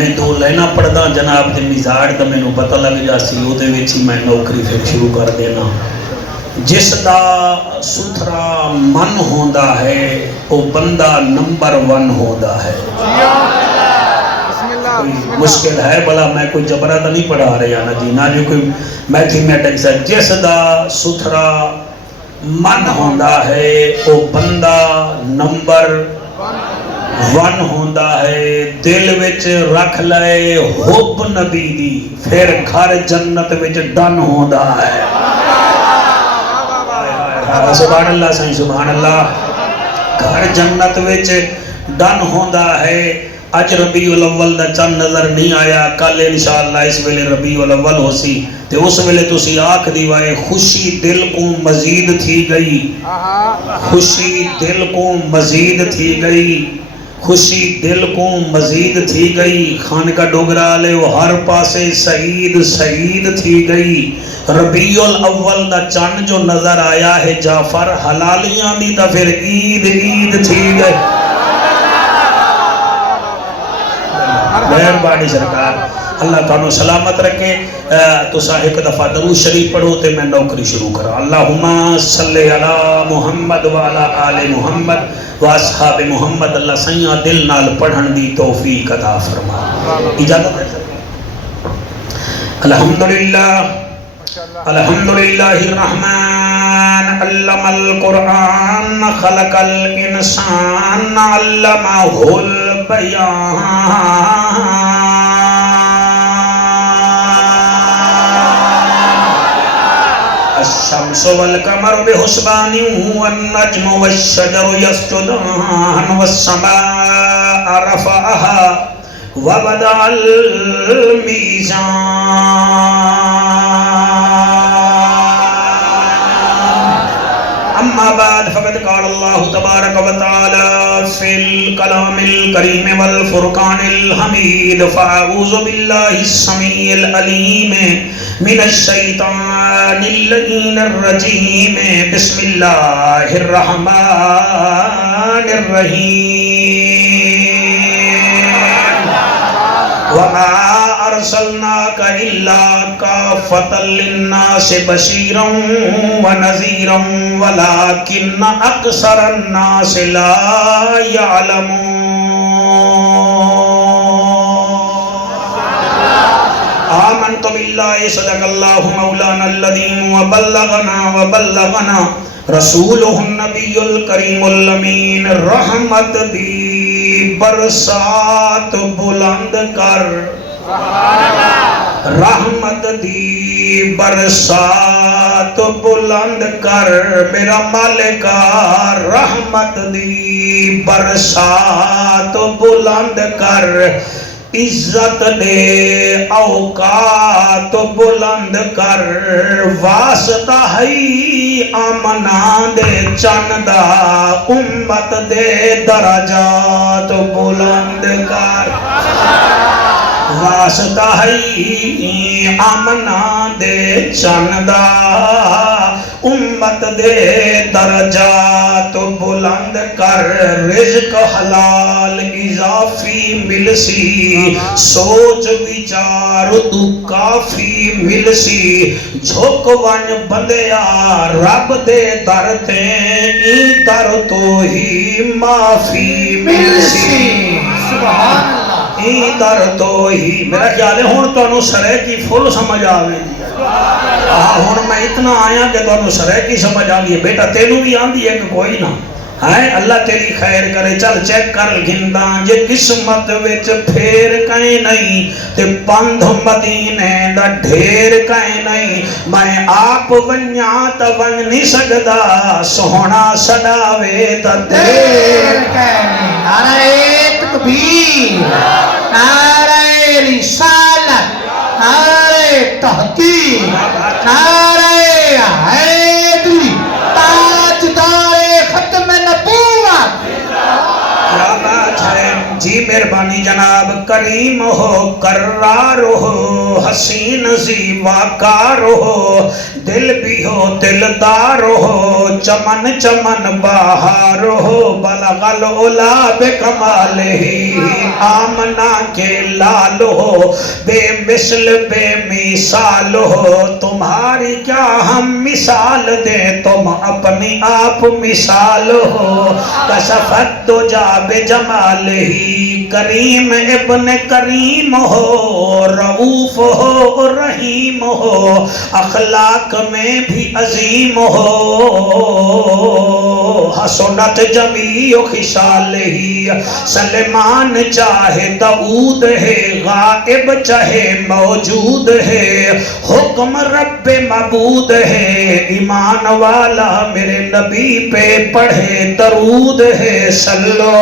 میں 2 لائناں پڑھدا جناب دے مزاج دا مینوں پتہ لگ جاسی او دے وچ ہی میں نوکری پھر شروع کر دینا جس دا ستھرا من ہوندا ہے او بندہ نمبر 1 ہوندا ہے مشکل ہے بلا میں کوئی جبرہ تو نہیں پڑھا رہا نا جی نہ جو کوئی میتھمیٹکس ہے جس دا ستھرا من ہوندا ہے او بندہ نمبر 1 ہوندا ہے دل وچ رکھ لے حب نبی دی پھر گھر جنت وچ ڈن ہوندا ہے سبحان اللہ سائیں سبحان اللہ گھر جنت وچ ڈن ہوندا ہے اج ربیع الاول دا چند نظر نہیں آیا کل انشاءاللہ اس ویلے ربیع الاول ہو سی تے اس ویلے تسی آکھ دیوائے خوشی دل کو مزید تھی گئی خوشی دل کو مزید تھی گئی خوشی دل کو مزید تھی گئی خانقاہ ڈوگرہ لے وہ ہر پاسے سعید سعید تھی گئی ربیع الاول دا چند جو نظر آیا ہے جعفر حلالیاں دی تا پھر عید عید تھی گئی مہربانی سرکار اللہ تعالیٰ سلامت رکھے تو ایک دفعہ درود شریف پڑھو تے میں نوکری شروع کرا اللہم صلی علی محمد وعلی آل محمد و اصحاب محمد اللہ سیاں دل نال پڑھن دی توفیق عطا فرما اجازت ہے الحمدللہ الحمدللہ الرحمن علم القرآن خلق الانسان علمہ البیان الشمس والقمر بحسبان والنجم والشجر يسجدان والسماء رفعها ووضع الميزان أما بعد فقد قال الله تبارك وتعالى في الكلام الكريم والفرقان الحميد فأعوذ بالله السميع العليم من الشيطان اللعين الرجيم بسم الله الرحمن الرحيم وما أرسلناك إلا كافة للناس بشيرا ونذيرا ولكن أكثر الناس لا يعلمون آمنت بالله صدق الله مولانا الذي وبلغنا رسوله النبي الكريم الأمين رحمت دی برسات بلند کر رحمت دی برسات بلند کر میرا مالکا رحمت دی برسات بلند کر عزت دے اوقات بلند کر واسطہ ہے آمنا دے چندہ امت دے درجات بلند کر واسطہ ہے آمنا دے چندہ امت دے درجات بلند کر رزق حلال اضافی ملسی سوچ وچار تو کافی ملسی جھوک ون بندیا رب دے در تے ای در تو ہی معافی ملسی سبحان اللہ ای در تو ہی میرا خیال ہے ہون تو انہوں سرے کی فل سمجھ آوے ہون میں اتنا آیا کہ تو انہوں سرے کی سمجھ آگئی بیٹا تینوں بھی آن دی ہے کہ کوئی نہ اللہ تیری خیر کرے چل چیک کر گھنداں جے قسمت وچ پھیر کہیں نہیں تے پندھ مدینے دا ڈھیر کہیں نہیں میں آپ ونیاں تا ون نہیں سکدا سونا سڑاوے تا دیر کہیں نہیں نعرہ تکبیر نعرہ رسالت نعرہ تحقیق نعرہ حیدری تاجدار ختم نبوت کیا بات ہے جی مہربانی جناب کریم ہو کرار ہو حسین زیواکار ہو دل بھی ہو دلدار ہو چمن چمن بہار ہو بلغ العلا بکمالہ آمنہ کے لال ہو بے مثل بے مثال ہو تمہاری کیا ہم مثال دیں تم اپنی آپ مثال ہو کشفت دجا بجمالہ کریم ابن کریم ہو رؤوف ہو رحیم ہو اخلاق میں بھی عظیم ہو حسنت جمیع خصالہ سلیمان چاہے داؤد ہے غائب چاہے موجود ہے حکم رب معبود ہے ایمان والا میرے نبی پہ پڑھے درود ہے صلو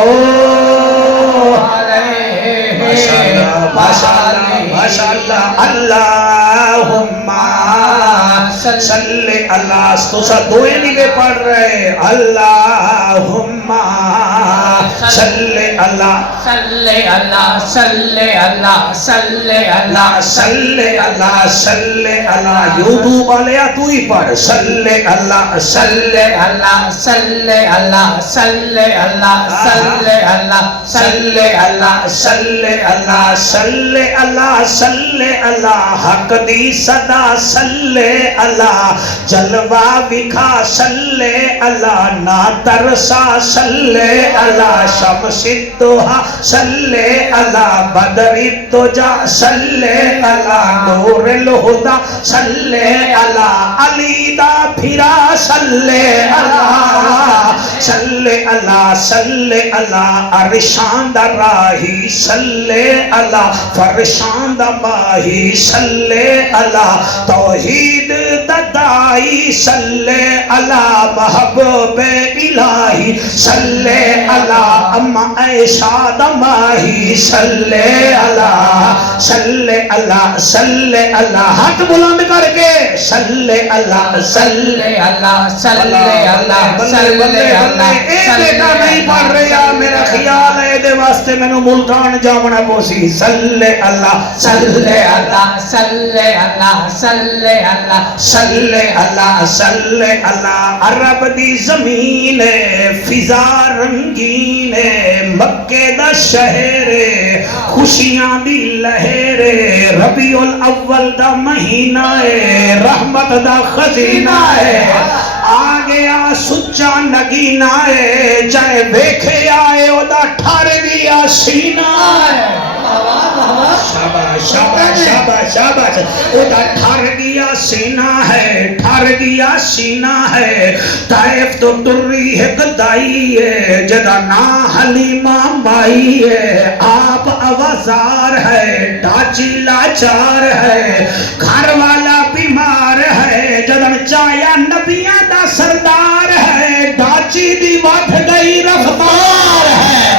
ماشاءاللہ اللہم صلی اللہ تو سب دوئے نہیں پڑھ رہے اللہم صلی اللہ صلی اللہ صلی اللہ صلی اللہ صلی اللہ صلی اللہ یوٹیوب والے تو ہی پڑھ صلی اللہ صلی اللہ صلی اللہ صلی اللہ صلی اللہ صلی اللہ صلی اللہ صلی اللہ صلی اللہ حق دی صدا صلی اللہ جلوہ وکھا صلی اللہ نا ترسا صلی اللہ شمس الدوحہ صلی اللہ بدر الدجا صلی اللہ نور الہدا صلی اللہ علی دا پھرا صلی اللہ صلی اللہ صلی اللہ عرشان دا راہی صلی اللہ فرشان دا ماہی صلی اللہ توحید ددائی صلی اللہ محبوب الہی صلی اللہ اما عائشہ دا ماہی صلی اللہ صلی اللہ صلی اللہ ہاتھ بلند کر کے صلی اللہ صلی اللہ صلی اللہ صلی اللہ اے بیٹا نہیں پڑھ رہا میرا خیال ہے دے واسطے میں نے ملتان جامنا پوسی صلی اللہ صلی اللہ صلی اللہ صلی اللہ صلی اللہ صلی اللہ عرب دی زمین فضا رنگین مکہ دا شہر خوشیاں دی لہر ربیع الاول دا مہینہ رحمت دا خزینہ آ گیا سچا نگینہ چاہے بیکھے آئے او دا ٹھار گیا سینہ شاباش شاباش شاباش شاباش او دا ٹھار گیا سینہ ہے ٹھار گیا سینہ ہے طائف تو تری ہے گدائی ہے جدا نا حلیمہ مائی ہے آپ آوازار ہے ڈاچی لاچار ہے گھر والا بیمار ہے جدن چایا نبیاں دا سردار ہے ڈاچی دی وقت گئی رفتار ہے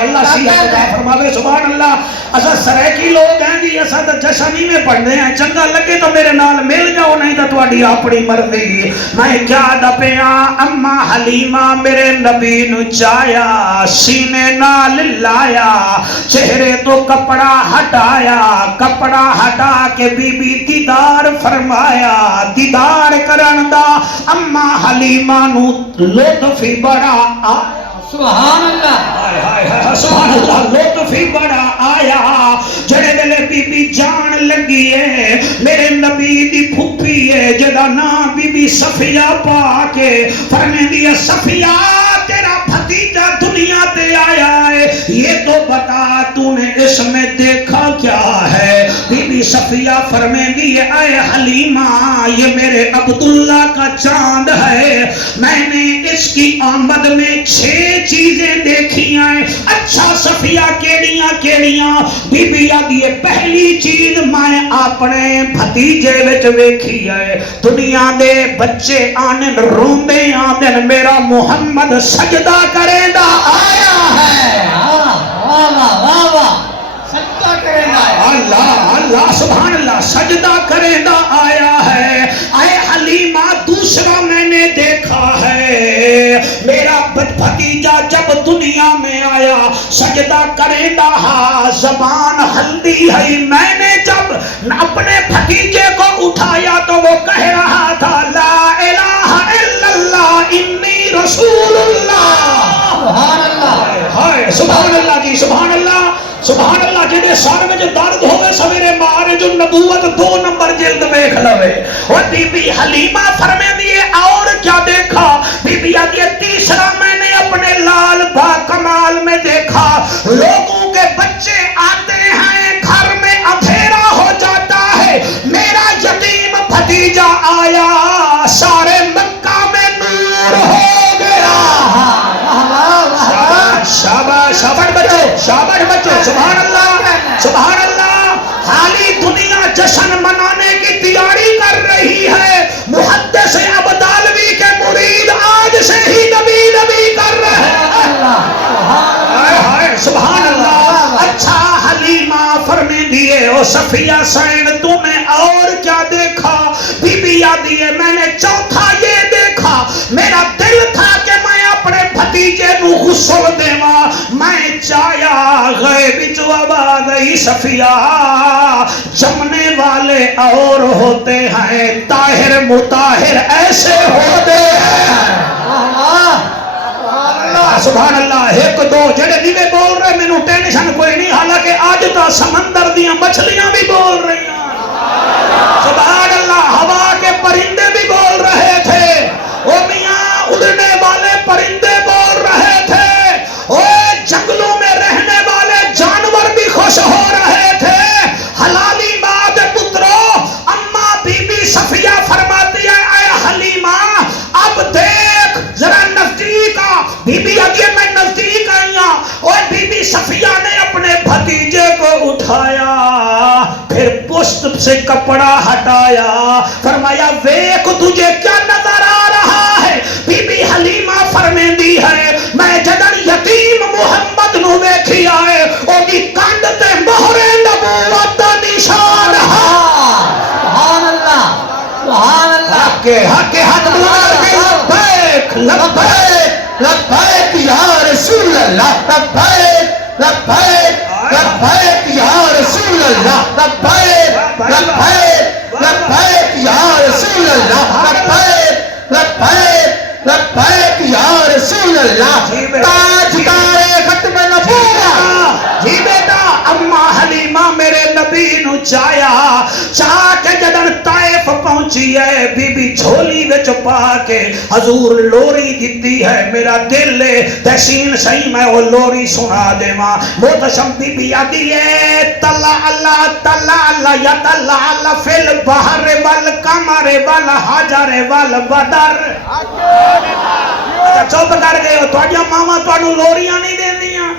اللہ سیاحت کا فرماوے سبحان اللہ اسا سریکی لوگ ہیں جی اسا تو جشنی میں پڑھنے ہیں چنگا لگے تو میرے نال مل جاؤ نہیں تو تواڈی اپنی مرضی میں کیا دپیا اما حلیمہ میرے نبی نو چایا سینے نال لایا چہرے تو کپڑا ہٹا کے بی بی دیدار فرمایا دیدار کرن دا اما حلیمہ نو لطف بڑا سبحان اللہ سبحان اللہ لطف بڑا آیا جڑے ویلے بی بی جان لگی ہے میرے نبی دی پھپھی ہے جدا نام بی بی صفیہ پاک فرمے دیا صفیہ تیرا بھتیجا دنیا تے آیا ہے یہ تو بتا تو نے اس میں دیکھا کیا ہے بی بی صفیہ فرمے دی اے حلیمہ یہ میرے عبداللہ کا چاند ہے میں نے اس کی آمد میں 6 چیزیں دیکھی ہیں اچھا صفیہ کیڑیاں بی بی آگی پہلی چیز میں اپنے بھتیجے وچ ویکھی ہے دنیا دے بچے آنن روندے آدن میرا محمد سجدہ کرے دا آیا ہے سجدہ کرے دا اللہ سبحان اللہ سجدہ کرے دا آیا ہے اے حلیمہ دوسرا میں نے دیکھا ہے میرا بچہ بھتیجا جب دنیا میں آیا سجدہ کرے رہا زبان ہلدی ہے میں نے جب اپنے بھتیجے کو اٹھایا تو وہ کہہ رہا تھا لا الہ الا اللہ انی رسول اللہ سبحان اللہ ہائے سبحان اللہ جی سبحان اللہ سبحان اللہ جنہیں سار میں جو درد ہوئے سویرے مارے جو نبوت 2 نمبر جلد میں کھلوے اور بی بی حلیمہ فرمے دیئے اور کیا دیکھا بی بی آدھیے تیسرا میں نے اپنے لال با کمال میں دیکھا لوگوں کے بچے آتے ہیں گھر میں اندھیرا ہو جاتا ہے میرا یتیم بھتیجا آیا سارے مکہ میں نور ہو گیا شاباش شاباش بچو سبحان اللہ حالی دنیا جشن منانے کی تیاری کر رہی ہے محدث ابدالوی کے مرید آج سے ہی نبی کر رہے ہیں سبحان اللہ اچھا حلیمہ فرمے دیئے او صفیہ سین تو نے اور کیا دیکھا بی بی آدھیے میں نے چوتھا یہ دیکھا میرا دل تھا کہ میں اپنے بھتیجے نو غسل دیوا میں چایا غیب جو آباد ای صفیہ جمنے والے اور ہوتے ہیں طاہر مطاہر ایسے ہوتے ہیں سبحان اللہ ایک دو جڑے دیوے بول رہے میں نو ٹینشن کوئی نہیں حالانکہ آج تا سمندر دیاں مچھلیاں بھی بول رہی ہیں سبحان اللہ ہوا کے پرندے بھی بول رہے تھے او میاں اڑنے والے پرندے بول رہے تھے او جنگلوں میں رہنے والے جانور بھی خوش ہو رہے تھے حلالی بات پترو اما بی بی صفیہ فرماتی ہے اے حلیمہ اب دیکھ ذرا نزدیک آ بی بی آگے میں نزدیک آئیاں اور بی بی صفیہ نے اپنے بھتیجے کو اٹھایا پھر پشت سے کپڑا ہٹایا فرمایا ویک تجھے کیا نظر آ رہا ہے بی بی حلیمہ فرمے دی ہے میں جدن یتیم محمد نو دیکھی آئے او دی کانڈ تے مہر نبوت دا نشان سبحان اللہ حق بلا کے لبیک لبیک لبیک یا رسول اللہ لبیک لبیک لبیک یا رسول اللہ لبیک لبیک لبیک یا رسول اللہ لبیک لبیک لبیک یا رسول اللہ تاجدار ختم نبوت جی بیٹا اما حلیمہ میرے نبی نو چاہ کے جدن طائف پہنچی ہے بی بی جھولی وچ پا کے حضور لوری دیتی ہے میرا دل تحسین صحیح میں وہ لوری سنا دے ماں محتشم بی بی آدھی ہے تلا اللہ یا تلا اللہ فی البحر والقمر والحجر والبدر چوپ کر گئے ہو تو ماما تو لوریاں نہیں دیں دیاں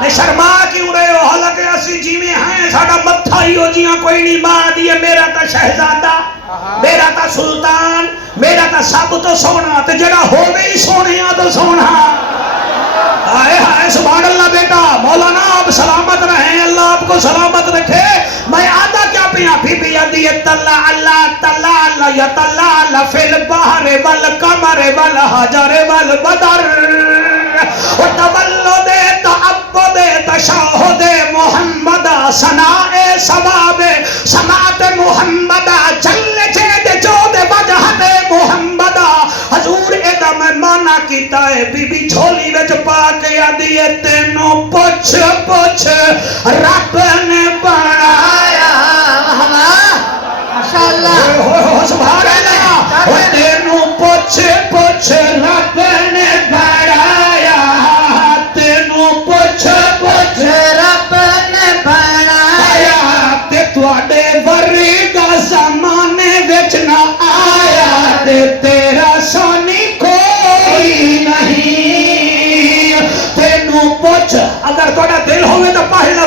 میں شرما کیوں رہے ہو حالانکہ اسی جی میں ہیں ساڑا متھا ہی ہو جیاں کوئی نہیں بات یہ میرا تا شہزادہ میرا تا سلطان میرا تا سب تو سونا تو جڑا ہو گئی سونیاں تو سونا آئے ہائے سبحان اللہ بیٹا مولانا آپ سلامت رہیں اللہ آپ کو سلامت رکھے میں آدھا کیا پیا بی بی آدھی تلا اللہ یا تلا اللہ فی البحر والقمر والحجر والبدر وتولد تعبد تشاہد محمد ثناء ثواب سماعت محمد جل جید جود وجہت محمد حضور ادا میں مانا کیتا ہے بی بی جھولی وچ پا کے آدھی ہے تینوں پوچھ رب نے بنایا ماشاءاللہ سبحان اللہ تینوں پوچھ رب نے بنایا تینوں پوچھ رب نے بنایا تے تواڈے ورگا زمانے وچ نہ آیا تے تیرا سونی کوئی نہیں تینوں پوچھ اگر تواڈا دل ہوے تو پڑھ لو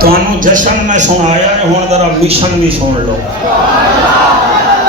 ਤੁਹਾਨੂੰ ਜਸ਼ਨ ਮੈਂ ਸੁਣਾਇਆ, ਹੁਣ ਜ਼ਰਾ ਮਿਸ਼ਨ ਵੀ ਸੁਣ ਲਓ।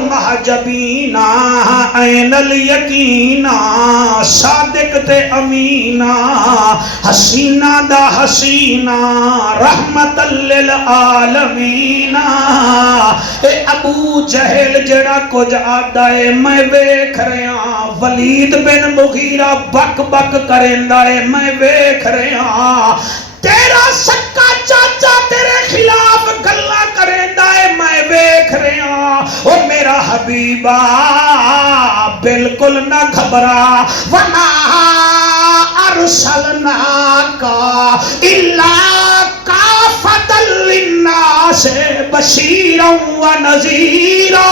محجبینا عین الیقینا صادق تے امینا حسینہ دا حسینہ رحمت للعالمین اے ابو جہل جڑا کچھ آدھا ہے میں ویکھ رہا ولید بن مغیرہ بک بک کریندا ہے میں ویکھ رہا تیرا سکا چاچا تیرے خلاف گلا کریندا ہے میں ویکھ رہا او میرا حبیبا بالکل نہ گھبرا وما ارسلناک الا کافۃ للناس بشیرا ونذیرا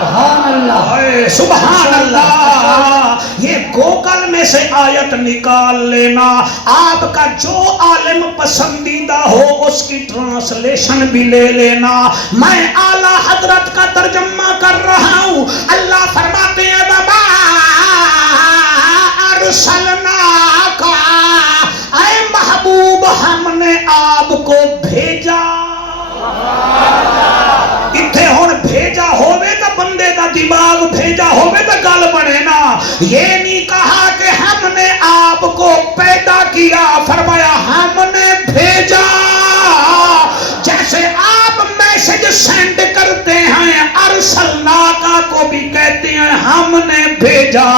سبحان اللہ سبحان اللہ یہ گوگل میں سے آیت نکال لینا آپ کا جو عالم پسندیدہ ہو اس کی ٹرانسلیشن بھی لے لینا میں اعلیٰ حضرت کا ترجمہ کر رہا ہوں اللہ فرماتے ہیں وما ارسلناک اے محبوب ہم نے آپ کو بھیجا اتھے ہون بھیجا ہوئے تا بندے دا دماغ بھیجا ہوئے تا گل بنے نا یہ نہیں کہا کہ ہم نے آپ کو پیدا کیا فرمایا ہم نے بھیجا جیسے آپ میسج سینڈ کرتے ہیں ارسلناکا کو بھی کہتے ہیں ہم نے بھیجا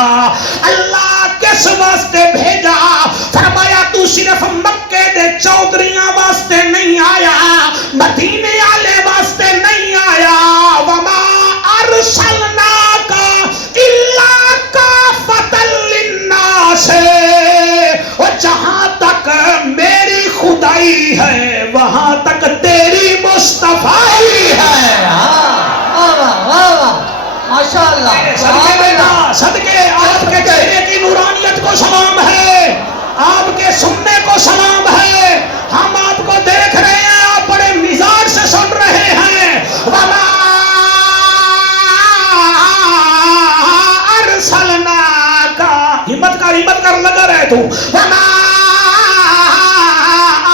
اللہ کس واسطے بھیجا فرمایا تو صرف مکے دے چودھریاں واسطے نہیں آیا مدینے والے واسطے نہیں آیا وما ارسلناک الا کافۃ للناس اور جہاں تک میری خدائی ہے وہاں تک تیری مصطفیٰ ہے ماشاءاللہ صدقے آپ کے چہرے کی نورانیت کو سلام ہے آپ کے سننے کو سلام ہے ہم آپ کو دیکھ رہے ہیں آپ بڑے مزاج سے سن رہے ہیں وما ارسلناک ہمت کر لگا رہے تو وما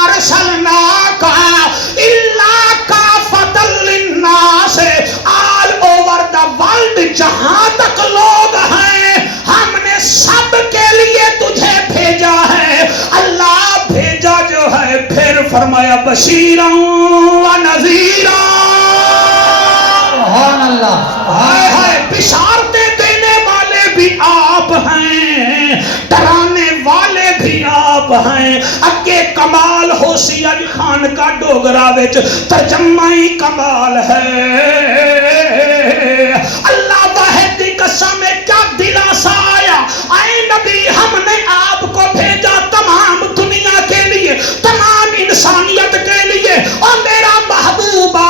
ارسلناک الا کافۃ للناس آل اوور دا ورلڈ جہاں تک لوگ ہیں ہم نے سب کے لیے تجھے بھیجا ہے اللہ بھیجا جو ہے پھر فرمایا بشیرا و نذیرا سبحان اللہ ہائے ہائے بشارتیں دینے والے بھی آپ ہیں ڈرانے والے بھی آپ ہیں اگے کمال ہوسی علی خان کا ڈوگرا وچ ترجمہ ہی کمال ہے اللہ واحد کی قسم میں کیا دلاسا آیا اے نبی ہم نے آپ کو بھیجا تمام دنیا کے لیے تمام انسانیت کے لیے اور میرا محبوبہ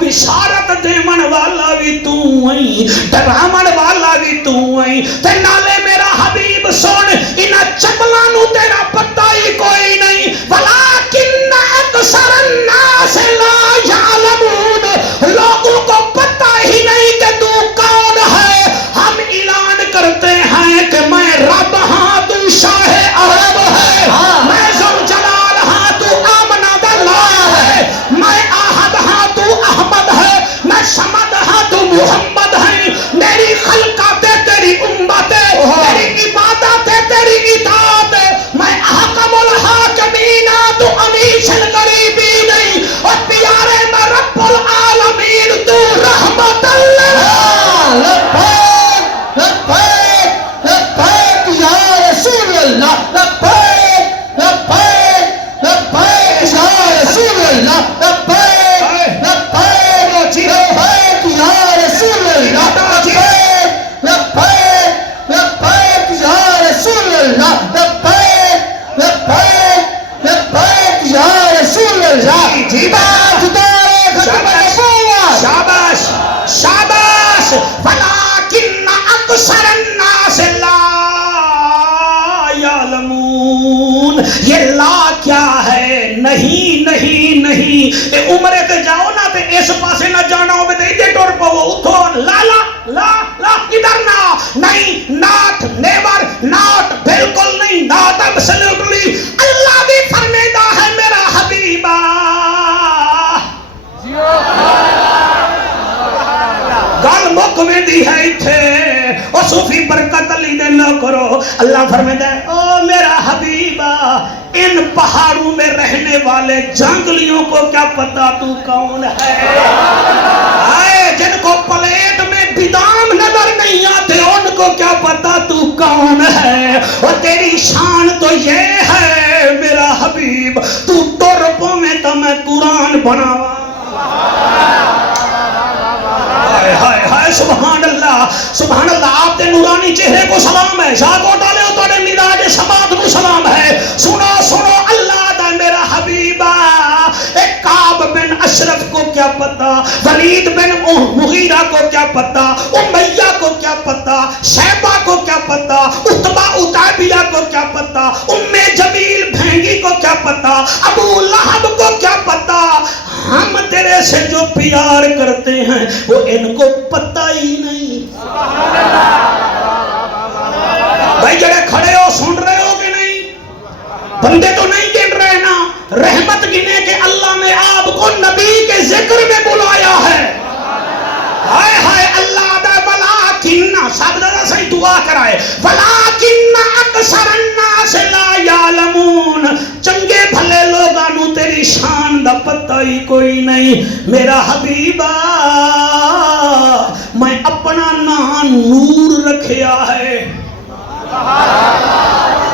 بشارت دیمن والا بھی تو ہی ڈرامن والا بھی تو ہی تے نالے میرا حبیب سن انہاں چپلاں تیرا پتہ ہی کوئی نہیں ولکن اکثر الناس لا یعلمون لوگوں کو پتہ ہی نہیں کہ تو کون ہے ہم اعلان کرتے ہیں کہ میں رب ہاں تو شاہ عرب ہے میں ذوالجلال ہاں تو آمنہ باللہ ہے میں احد ہاں تو احمد ہے میں صمد ہاں تو محمد ہے میری خلقات تیری امت تیری عبادت تیری اطاعت میں احکم الحاکمین تو امیش الغریبین اور پیارے میں رب العالمین تو رحمت اللہ لبیک لبیک لبیک یا رسول اللہ لبیک لبیک لبیک یا رسول اللہ لبیک لبیک لبیک یا رسول اللہ لبیک لبیک لبیک یا رسول اللہ لبیک لبیک لبیک یا رسول اللہ جی بات دارے ختم نبوت شاباش شاباش ولکن اکثر الناس لا یعلمون یہ لا کیا ہے نہیں نہیں نہیں اے عمرے تے جاؤ نا تے اس پاسے نہ جانا ہو تے ادھر ٹر پو اتھو لا لا لا لا ادھر نہ نہیں ناٹ نیور ناٹ بالکل نہیں ناٹ ایبسلیوٹلی اللہ بھی فرمیدہ ہے میرا حبیبہ بیٹھے او صوفی برکت علی دے نہ کرو اللہ فرمائے او میرا حبیبہ ان پہاڑوں میں رہنے والے جنگلیوں کو کیا پتا تو کون ہے آئے جن کو پلیٹ میں بدام نظر نہیں آتے ان کو کیا پتا تو کون ہے اور تیری شان تو یہ ہے میرا حبیب تو ٹرپوں میں تو میں قرآن بناوا ہائے ہائے سبحان اللہ آپ دے نورانی چہرے کو سلام ہے شاہ کو ڈالے ہو تو نے مراج سماعت کو سلام ہے سنو اللہ دا میرا حبیبہ ایک کعب بن اشرف کو کیا پتا ولید بن مغیرہ کو کیا پتا امیہ کو کیا پتا شیبہ کو کیا پتا اتبا اتابیہ کو کیا پتا ام جمیل بھینگی کو کیا پتا ابو لہب کو کیا پتا ہم تیرے سے جو پیار کرتے ہیں وہ ان کو پتہ ہی نہیں بھائی جڑے کھڑے ہو سن رہے ہو کہ نہیں بندے تو نہیں گن رہے نا رحمت گنے کہ اللہ نے آپ کو نبی کے ذکر میں بلایا ہے ہائے ہائے اللہ دا ولیکن سب دادا صحیح دعا کرائے ولیکن اکثر الناس لا یعلمون چنگے بھلے لوگانو تیری شان دا پتہ ہی کوئی نہیں میرا حبیبہ میں اپنا نام نور رکھیا ہے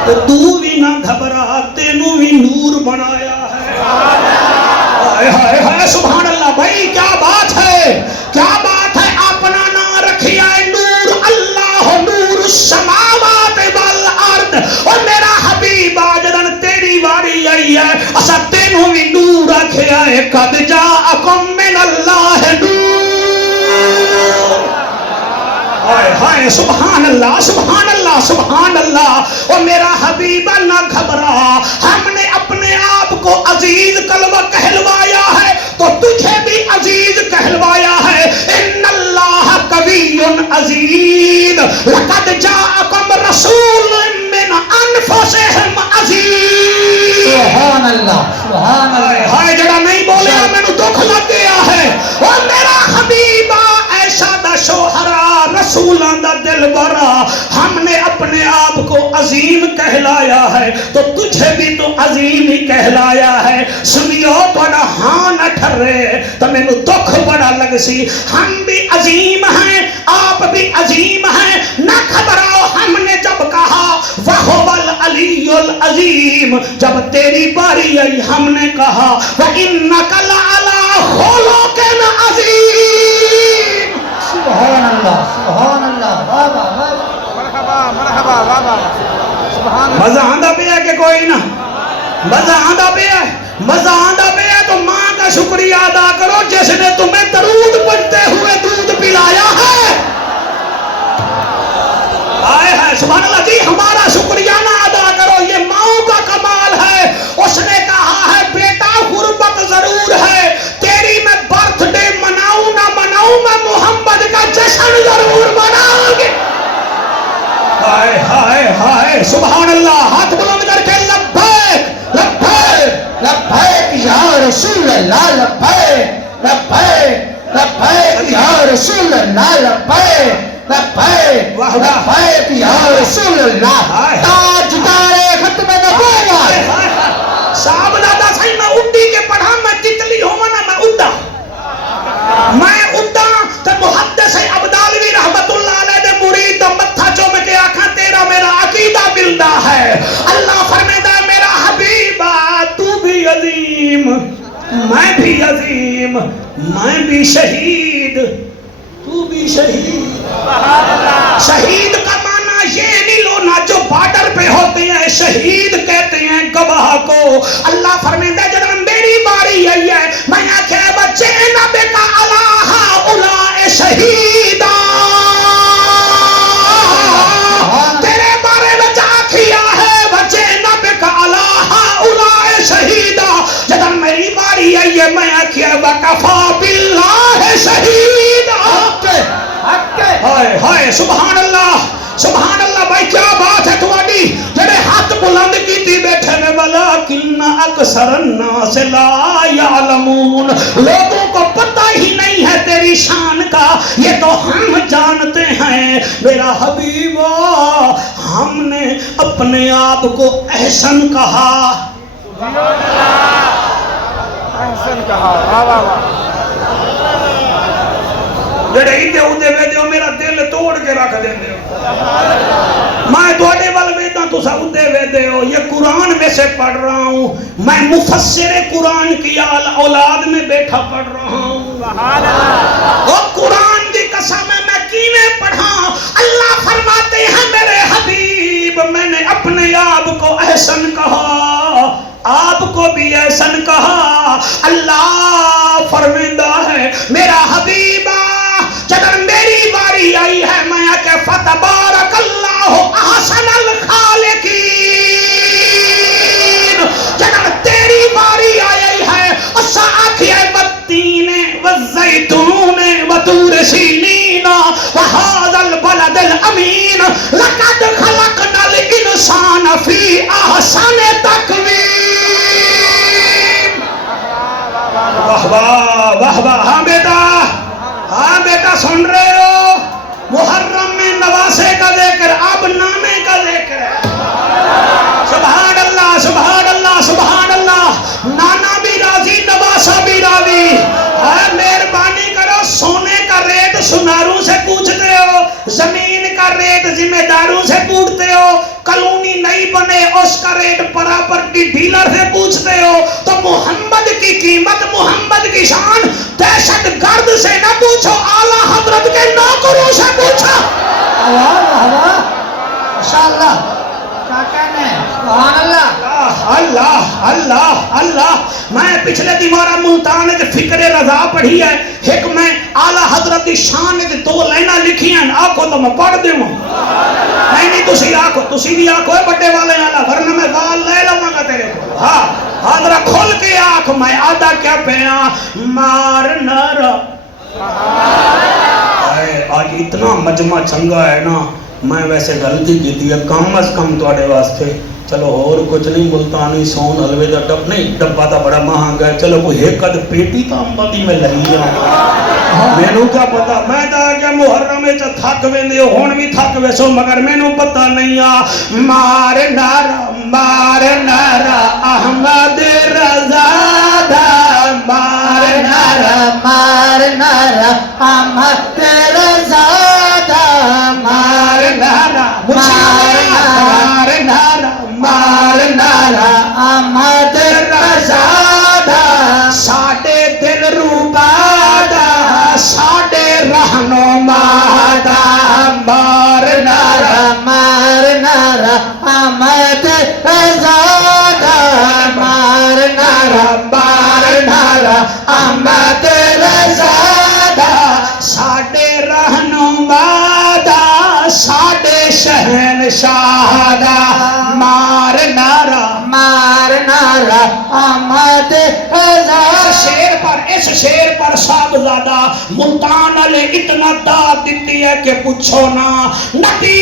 تو بھی نہ گھبرا تینوں بھی نور بنایا ہے ہائے ہائے ہائے سبحان اللہ بھائی کیا بات ہے اپنا نام رکھیا ہے نور اللہ نور السماوات والارض اور میرا حبیب آجدن تیری واری آئی ہے اسا تینوں بھی نور رکھیا ہے قد جاءکم من اللہ نور ہائے سبحان اللہ اور میرا حبیبہ نہ گھبرا ہم نے اپنے آپ کو عزیز کلمہ کہلوایا ہے تو تجھے بھی عزیز کہلوایا ہے ان اللہ قوی عزیز لقد جاءکم رسول من انفسہم عزیز سبحان اللہ ہائے جڑا نہیں بولیا میں نے دکھ لگ گیا ہے اور میرا حبیبہ ایسا دا شوہرہ رسولان دا دل برا ہم نے اپنے آپ کو عظیم کہلایا ہے تو تجھے بھی تو عظیم ہی کہلایا ہے سنیو بڑا ہاں نہ ٹھرے تو میں نے دکھ بڑا لگ سی ہم بھی عظیم ہیں آپ بھی عظیم ہیں نہ خبراؤ ہم نے جب کہا وَهُوَ الْعَلِيُّ الْعَظِيمُ جب تیری باری آئی ہم نے کہا وَإِنَّكَ لَعَلَىٰ خُلُقٍ عَظِيمٍ سبحان اللہ مرحبا بابا مزہ آندہ پہ ہے کہ کوئی نہ مزہ آندہ پہ ہے تو ماں کا شکریہ ادا کرو جس نے تمہیں درود پڑھتے ہوئے دودھ پلایا ہے آئے ہے سبحان اللہ جی ہمارا شکریہ نہ ادا کرو یہ ماں کا کمال ہے اس نے کہا ہے بیٹا غربت ضرور ہے تیری میں برتھ ڈے مناؤں نہ مناؤں میں محمد کا جشن ضرور مناؤں گے ہائے سبحان اللہ ہاتھ بلند کر کے لبیک لبیک لبیک یا رسول اللہ لبیک لبیک لبیک یا رسول اللہ لبیک لبیک لبیک یا رسول اللہ تاجدار ختم نبوت صاحب دادا صحیح میں اڈی کے پڑھا میں تتلی ہوں نا میں اڈا تو محدث عبدالوی رحمت اللہ علیہ دے مرید دا متھا چوم کے آکھا تیرا میرا عقیدہ ملدا ہے اللہ فرمیدا میرا حبیبہ تو بھی عظیم میں بھی عظیم میں بھی شہید تو بھی شہید شہید کا معنی یہ نہیں لونا جو بارڈر پہ ہوتے ہیں شہید کہتے ہیں گواہ کو اللہ فرمیدا جب میری باری آئی ہے میں آکھے بچے نبی کا اللہ اولائے شہیدہ تیرے بارے میں جا کیا ہے بچے نبی کا اللہ اولائے شہیدہ جب میری باری آئی ہے میں آکھے وکفا باللہ شہیدہ ہائے سبحان اللہ بھائی کیا بات ہے تمہاری جڑے ہاتھ بلند کی تھی بیٹھے میں ولیکن اکثر الناس لا یعلمون لوگوں کو پتہ ہی نہیں ہے تیری شان کا یہ تو ہم جانتے ہیں اپنے آپ کو احسن کہا. احسن کہا. واہ واہ واہ. جڑے ادھے ادھے ویدے ہو میرا دل توڑ کے رکھ دیندے ہو. میں دوڑے وال ویدہ تو سا ادھے ویدے ہو. یہ قرآن میں سے پڑھ رہا ہوں. میں مفسر قرآن کی اولاد میں بیٹھا پڑھ رہا ہوں. وہ قرآن کی قسم ہے میں کیویں پڑھا. اللہ فرماتے ہیں میرے حبیب میں نے اپنے آپ کو احسن کہا, آپ کو بھی احسن کہا. اللہ فرماتا ہے میرا حبیبہ جب میری باری آئی ہے میں کہ فتبارک اللہ احسن الخالقین. جب تیری باری آئی ہے اس آکھیے والتین والزیتون وطور سینین وہذا البلد الامین لقد خلقنا الانسان فی احسن تقویم. واہ واہ واہ واہ. ہاں بیٹا, ہاں بیٹا سن رہے ہو. محرم میں نواسے کا ذکر, اب نامے کا ذکر ہے. سبحان اللہ سبحان اللہ سبحان اللہ. نانا بھی راضی نواسا بھی راضی. مہربانی کرو سونے کا ریٹ سناروں سے پوچھتے ہو, زمین کا ریٹ ذمہ داروں سے پوچھتے ہو, کالونی نہیں بنے اس کا ریٹ پراپرٹی ڈیلر سے پوچھتے ہو, تو محمد کی قیمت محمد کی شان دہشت گرد سے نہ پوچھو, اعلیٰ حضرت کے نوکروں سے پوچھو. ماشاءاللہ. کیا کہنے ہیں. سبحان اللہ. اللہ اللہ اللہ. میں پچھلے دیوارہ ملتان کے فکر رضا پڑھی ہے. ایک میں اعلیٰ حضرت کی شان دے 2 لائنہ لکھی ہیں. آنکھو تو میں پڑھ دوں. نہیں تسی آنکھو, تسی بھی آنکھو ہے بڑے والے اعلیٰ, ورنہ میں بال لے لوں گا تیرے کو. ہاں حضرت کھول کے آنکھ. میں آدھا کیا پہا مار نر. آج اتنا مجمع چنگا ہے نا. میں ویسے غلطی کی تھی کم از کم توڑے واسطے. چلو اور کچھ نہیں, ملتانی سون حلوے دا ڈب نہیں, ڈبا تا بڑا مہنگا ہے. چلو کوئی ایک قد پیٹی تا امبادی میں لگی جاؤں. میں نو کیا پتا, میں تا آگیا محرم میں تھک ویندے ہو, ہون بھی تھک ویسو, مگر میں نو پتا نہیں آ. مار نارا احمد رضا دا. مار نارا احمد رضا دا. مار نارا احمد رضا دا. ساڑے دل روبا دا, ساڑے رہنما دا. مار نارا احمد رضا دا. مار نارا احمد رضا دا. ساڑے رہنما دا, ساڑے شہنشاہ دا. مار نارا احمد رضا. اس شیر پر صاحبزادہ ملتان علی اتنا داد دیتی ہے کہ پوچھو نا. نبی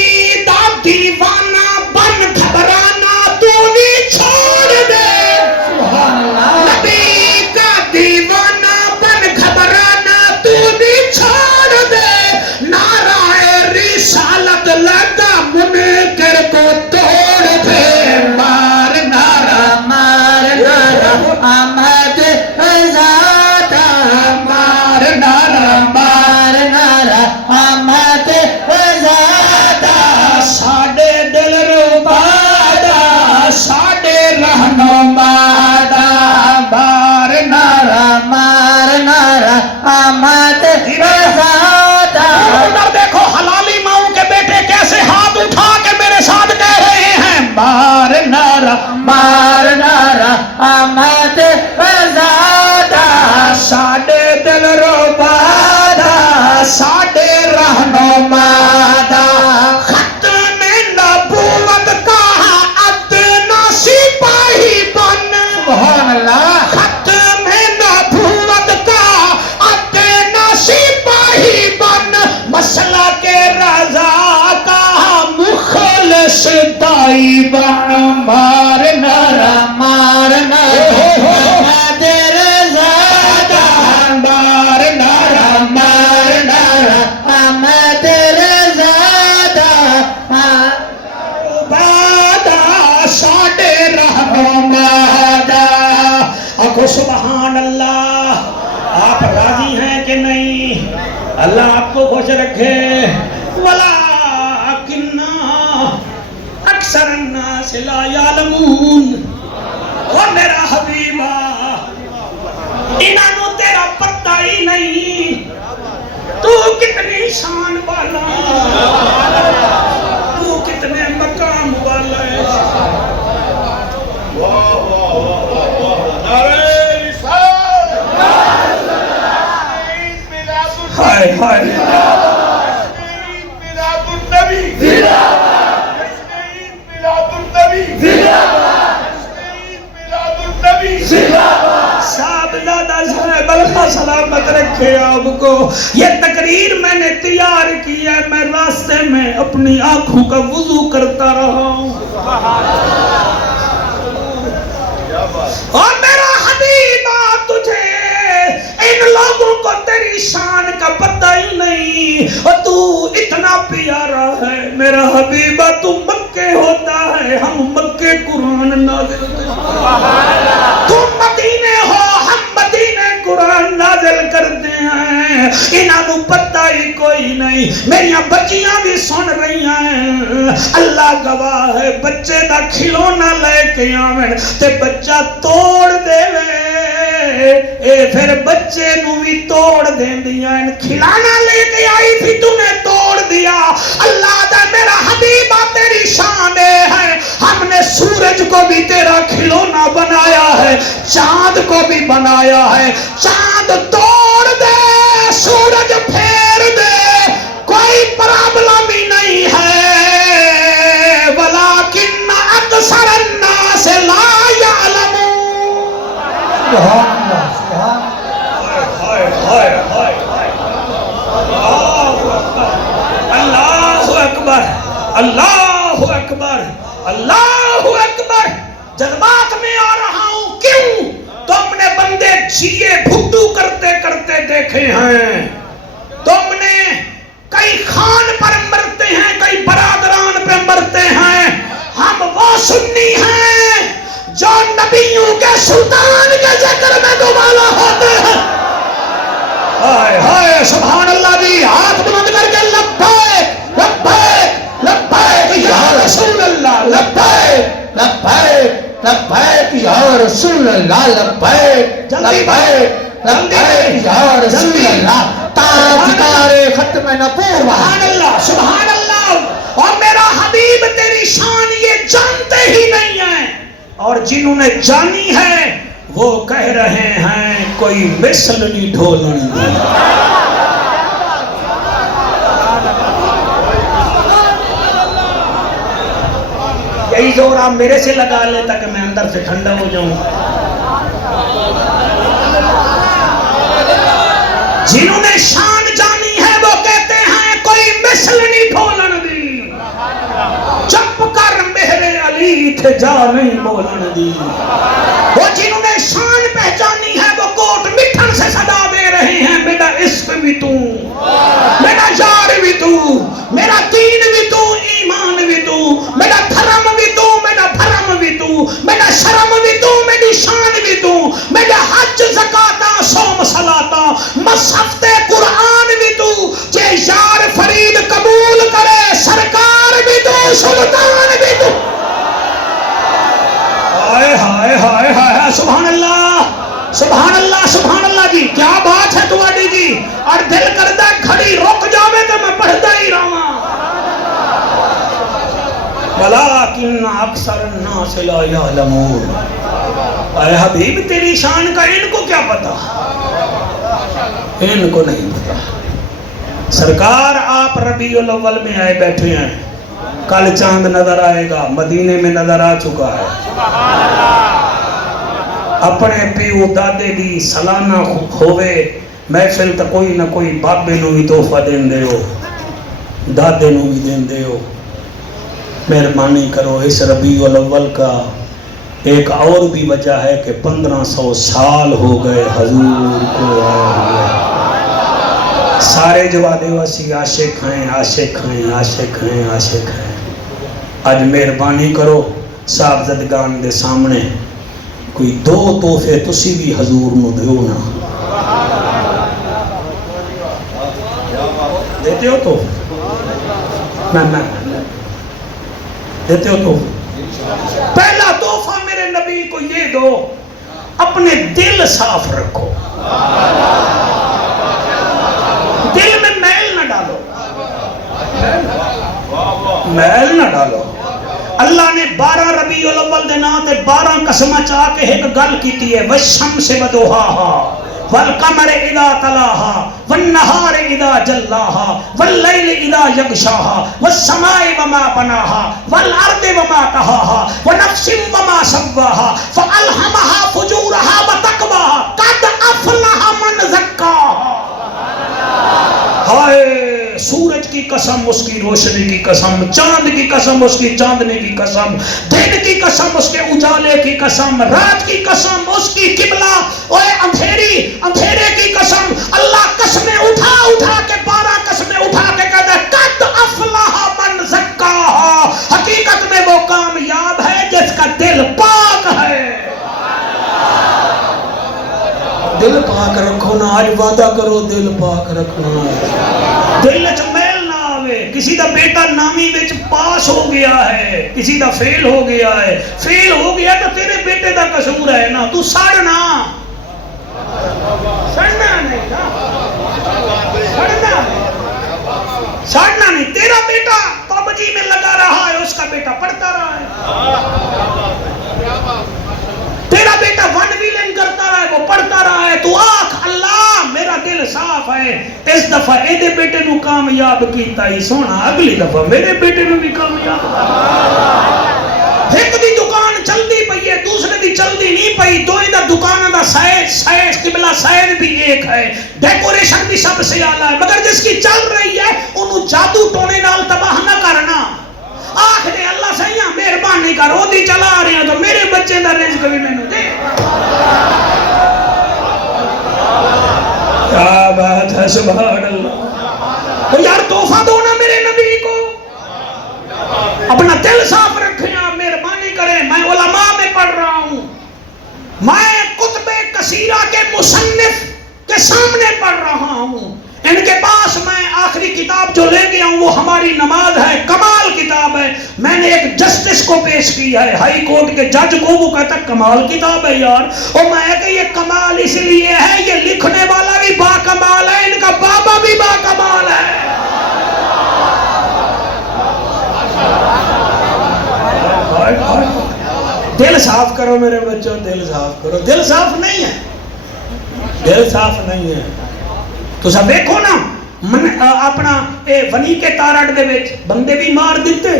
دا دیوانہ بن گھبرانا تو بھی چھوڑ دے. نبی کا دیوانہ بن گھبرانا تو بھی چھوڑ دے. نعرہ رسالت لگا منکر کو توڑ دے. مار نعرہ احمد رضا دا. مار نعرہ احمد رضا دا. ساڑے دل روبا دا, ساڑے رہنما دا. مار نعرہ احمد رضا دا. ادھر دیکھو حلالی ماؤں کے بیٹے کیسے ہاتھ اٹھا کے میرے ساتھ کہہ رہے ہیں مار نعرہ احمد رضا دا. ساڑے دل روبا اللہ آپ کو خوش رکھے وَلَٰكِنَّ اکثر الناس لا یعلمون اور میرا حبیبہ انہوں تیرا پتہ ہی نہیں تو کتنی شان والا تو کتنے مقام والا ہے ہائے ہائے صاحبزادہ صاحب اللہ سلامت رکھے آپ کو یہ تقریر میں نے تیار کی ہے میں راستے میں اپنی آنکھوں کا وضو کرتا رہا ہوں اور میرا حبیبہ تجھے ان لوگوں کو تیری شان کا پتہ ہی نہیں اور تو اتنا پیارا ہے میرا حبیبہ تو مکے ہوتا ہے ہم مکے قرآن نازل تو مدینے ہو ہم مدینے قرآن نازل کرتے ہیں انہوں پتہ ہی کوئی نہیں میریاں بچیاں بھی سن رہی ہیں اللہ گواہ ہے بچے دا کھلونا لے کے آمین تے بچہ توڑ دے اے پھر بچے نو بھی توڑ دیں دیا کھلانا لے کے آئی تھی تو نے توڑ دیا اللہ دا میرا حبیبہ تیری شان ہے ہم نے سورج کو بھی تیرا کھلونا بنایا ہے چاند کو بھی بنایا ہے چاند توڑ دے سورج پھیر دے کوئی پرابلم ہی نہیں ہے ولیکن اکثر الناس لا یعلمون اللہ اکبر اللہ اکبر جذبات میں آ رہا ہوں کیوں تم نے بندے جیے بھٹو کرتے کرتے دیکھے ہیں تم نے کئی خان پر مرتے ہیں کئی برادران پر مرتے ہیں ہم وہ سنی ہیں جو نبیوں کے سلطان کے ذکر میں دوبالا ہوتے ہیں ہائے ہائے سبحان اللہ جی ہاتھ بلند کر کے لبیک لبیک لبیک یا رسول اللہ لبیک لبیک لبیک یا رسول اللہ لبیک لبیک لبیک یا رسول اللہ تاجدار ختم نبوت سبحان اللہ اور میرا حبیب تیری شان یہ جانتے ہی نہیں ہیں اور جنہوں نے جانی ہے وہ کہہ رہے ہیں کوئی مثل نہیں ڈھولن دی یہی زور آپ میرے سے لگا لیں تاکہ میں اندر سے ٹھنڈا ہو جاؤں جنہوں نے شان جانی ہے وہ کہتے ہیں کوئی مثل نہیں ڈھولن دی چپ کر میرے علی تھے جا نہیں بولن دی وہ جنہوں نے شان پہچانی ہے وہ کوٹ مٹھن سے صدا دے رہے ہیں میرا عشق بھی تو میرا یار بھی تو میرا دین بھی تو ایمان بھی تو میرا دھرم بھی تو میرا بھرم بھی تو میرا شرم بھی تو میری شان بھی تو میرا حج زکاة صوم صلاة مصحف قرآن بھی تو جے یار فرید قبول کرے سرکار بھی تو سلطان بھی تو ہائے ہائے ہائے ہائے سبحان اللہ سبحان اللہ جی کیا بات ہے تمہاری جی اور دل کردہ کھڑی رک جاوے تو میں پڑھتا ہی رہا ولیکن اکثر الناس لا یعلمون اے حبیب تیری شان کا ان کو کیا پتا ان کو نہیں پتا سرکار آپ ربیع الاول میں آئے بیٹھے ہیں کل چاند نظر آئے گا مدینے میں نظر آ چکا ہے اپنے پیو دادے دی سالانہ ہوئے محفل تا کوئی نہ کوئی بابے نو بھی تحفہ دین دے ہو دادے نو بھی دین دے ہو مہربانی کرو اس ربیع الاول کا ایک اور بھی وجہ ہے کہ 1500 سال ہو گئے حضور کو آئے ہوئے سارے جوادے واسی عاشق ہیں عاشق ہیں عاشق ہیں عاشق ہیں آج مہربانی کرو صاحبزدگان دے سامنے کوئی 2 تحفے تسی بھی حضور نو دیو نا دیتے ہو تو نہ دیتے ہو تو پہلا تحفہ میرے نبی کو یہ دو، اپنے دل صاف رکھو، دل میں میل نہ ڈالو، میل نہ ڈالو۔ اللہ نے 12 ربیع الاول دے نام تے 12 قسمہ چاہ کے ایک گل کیتی ہے، والشمس وضحاها والقمر اذا تلاها والنهار اذا جلاها والليل اذا يغشاها والسماء وما بناها والارض وما طحاها ونفس وما سواها فالهمها فجورها وتقواها قد افلح من زكاها۔ ہائے سورج کی قسم اس کی روشنی کی قسم، چاند کی قسم اس کی چاندنی کی قسم، دن کی قسم اس کے اجالے کی قسم، رات کی قسم اس کی قبلہ اور اندھیرے کی قسم۔ اللہ قسمیں اٹھا اٹھا کے 12 قسمیں اٹھا کے کہتا ہے قد افلح من زکاہا، حقیقت میں وہ کامیاب ہے جس کا دل پاک ہے۔ دل پاک رکھو نا، آج وعدہ کرو دل پاک رکھنا، دل چ میل نہ آوے۔ کسی دا بیٹا نامی وچ پاس ہو گیا ہے، کسی دا فیل ہو گیا ہے، فیل ہو گیا تو تیرے بیٹے دا قصور ہے نا، تو سڑنا نہیں نا، سڑنا نہیں۔ تیرا بیٹا پبجی میں لگا رہا ہے، اس کا بیٹا پڑھتا رہا ہے، تیرا بیٹا ون ویلن کرتا رہا ہے، وہ پڑھتا رہا ہے، تو آنکھ اللہ میرا دل صاف ہے، اس دفعہ ایدے بیٹے نو کامیاب کیتا ہی سونا، اگلی دفعہ میرے بیٹے نو بھی کامیاب ایک دی دکان چلدی پئی ہے، دوسرے دی چلدی نہیں پئی، دوئیں دا دکانہ دا سائز قبلہ سائز بھی ایک ہے، ڈیکوریشن بھی سب سے اعلیٰ ہے، مگر جس کی چل رہی ہے انہوں جادو ٹونے نال تباہ نہ کرنا۔ آخر اللہ سیاں مہربانی کر، وہ دی چلا رہے ہیں تو میرے بچے دا رزق بھی میں نے دے۔ کیا بات ہے، سبحان اللہ۔ تو یار تحفہ دو نا میرے نبی کو، اپنا دل صاف رکھیں، آپ مہربانی کریں۔ میں علماء میں پڑھ رہا ہوں، میں کتب کثیرہ کے مصنف کے سامنے پڑھ رہا ہوں، ان کے پاس میں آخری کتاب جو لے گیا ہوں وہ ہماری نماز ہے، کمال کتاب ہے۔ میں نے ایک جسٹس کو پیش کی ہے، ہائی کورٹ کے جج کو، وہ کہتا ہے کمال کتاب ہے یار، اور میں کہ یہ کمال اس لیے ہے یہ لکھنے والا بھی با کمال ہے، ان کا بابا بھی با کمال ہے۔ دل صاف کرو میرے بچوں، دل صاف کرو۔ دل صاف نہیں ہے، دل صاف نہیں ہے تو سب دیکھو نا، اپنا ونی کے تارڑ دے وچ بندے بھی مار دیتے،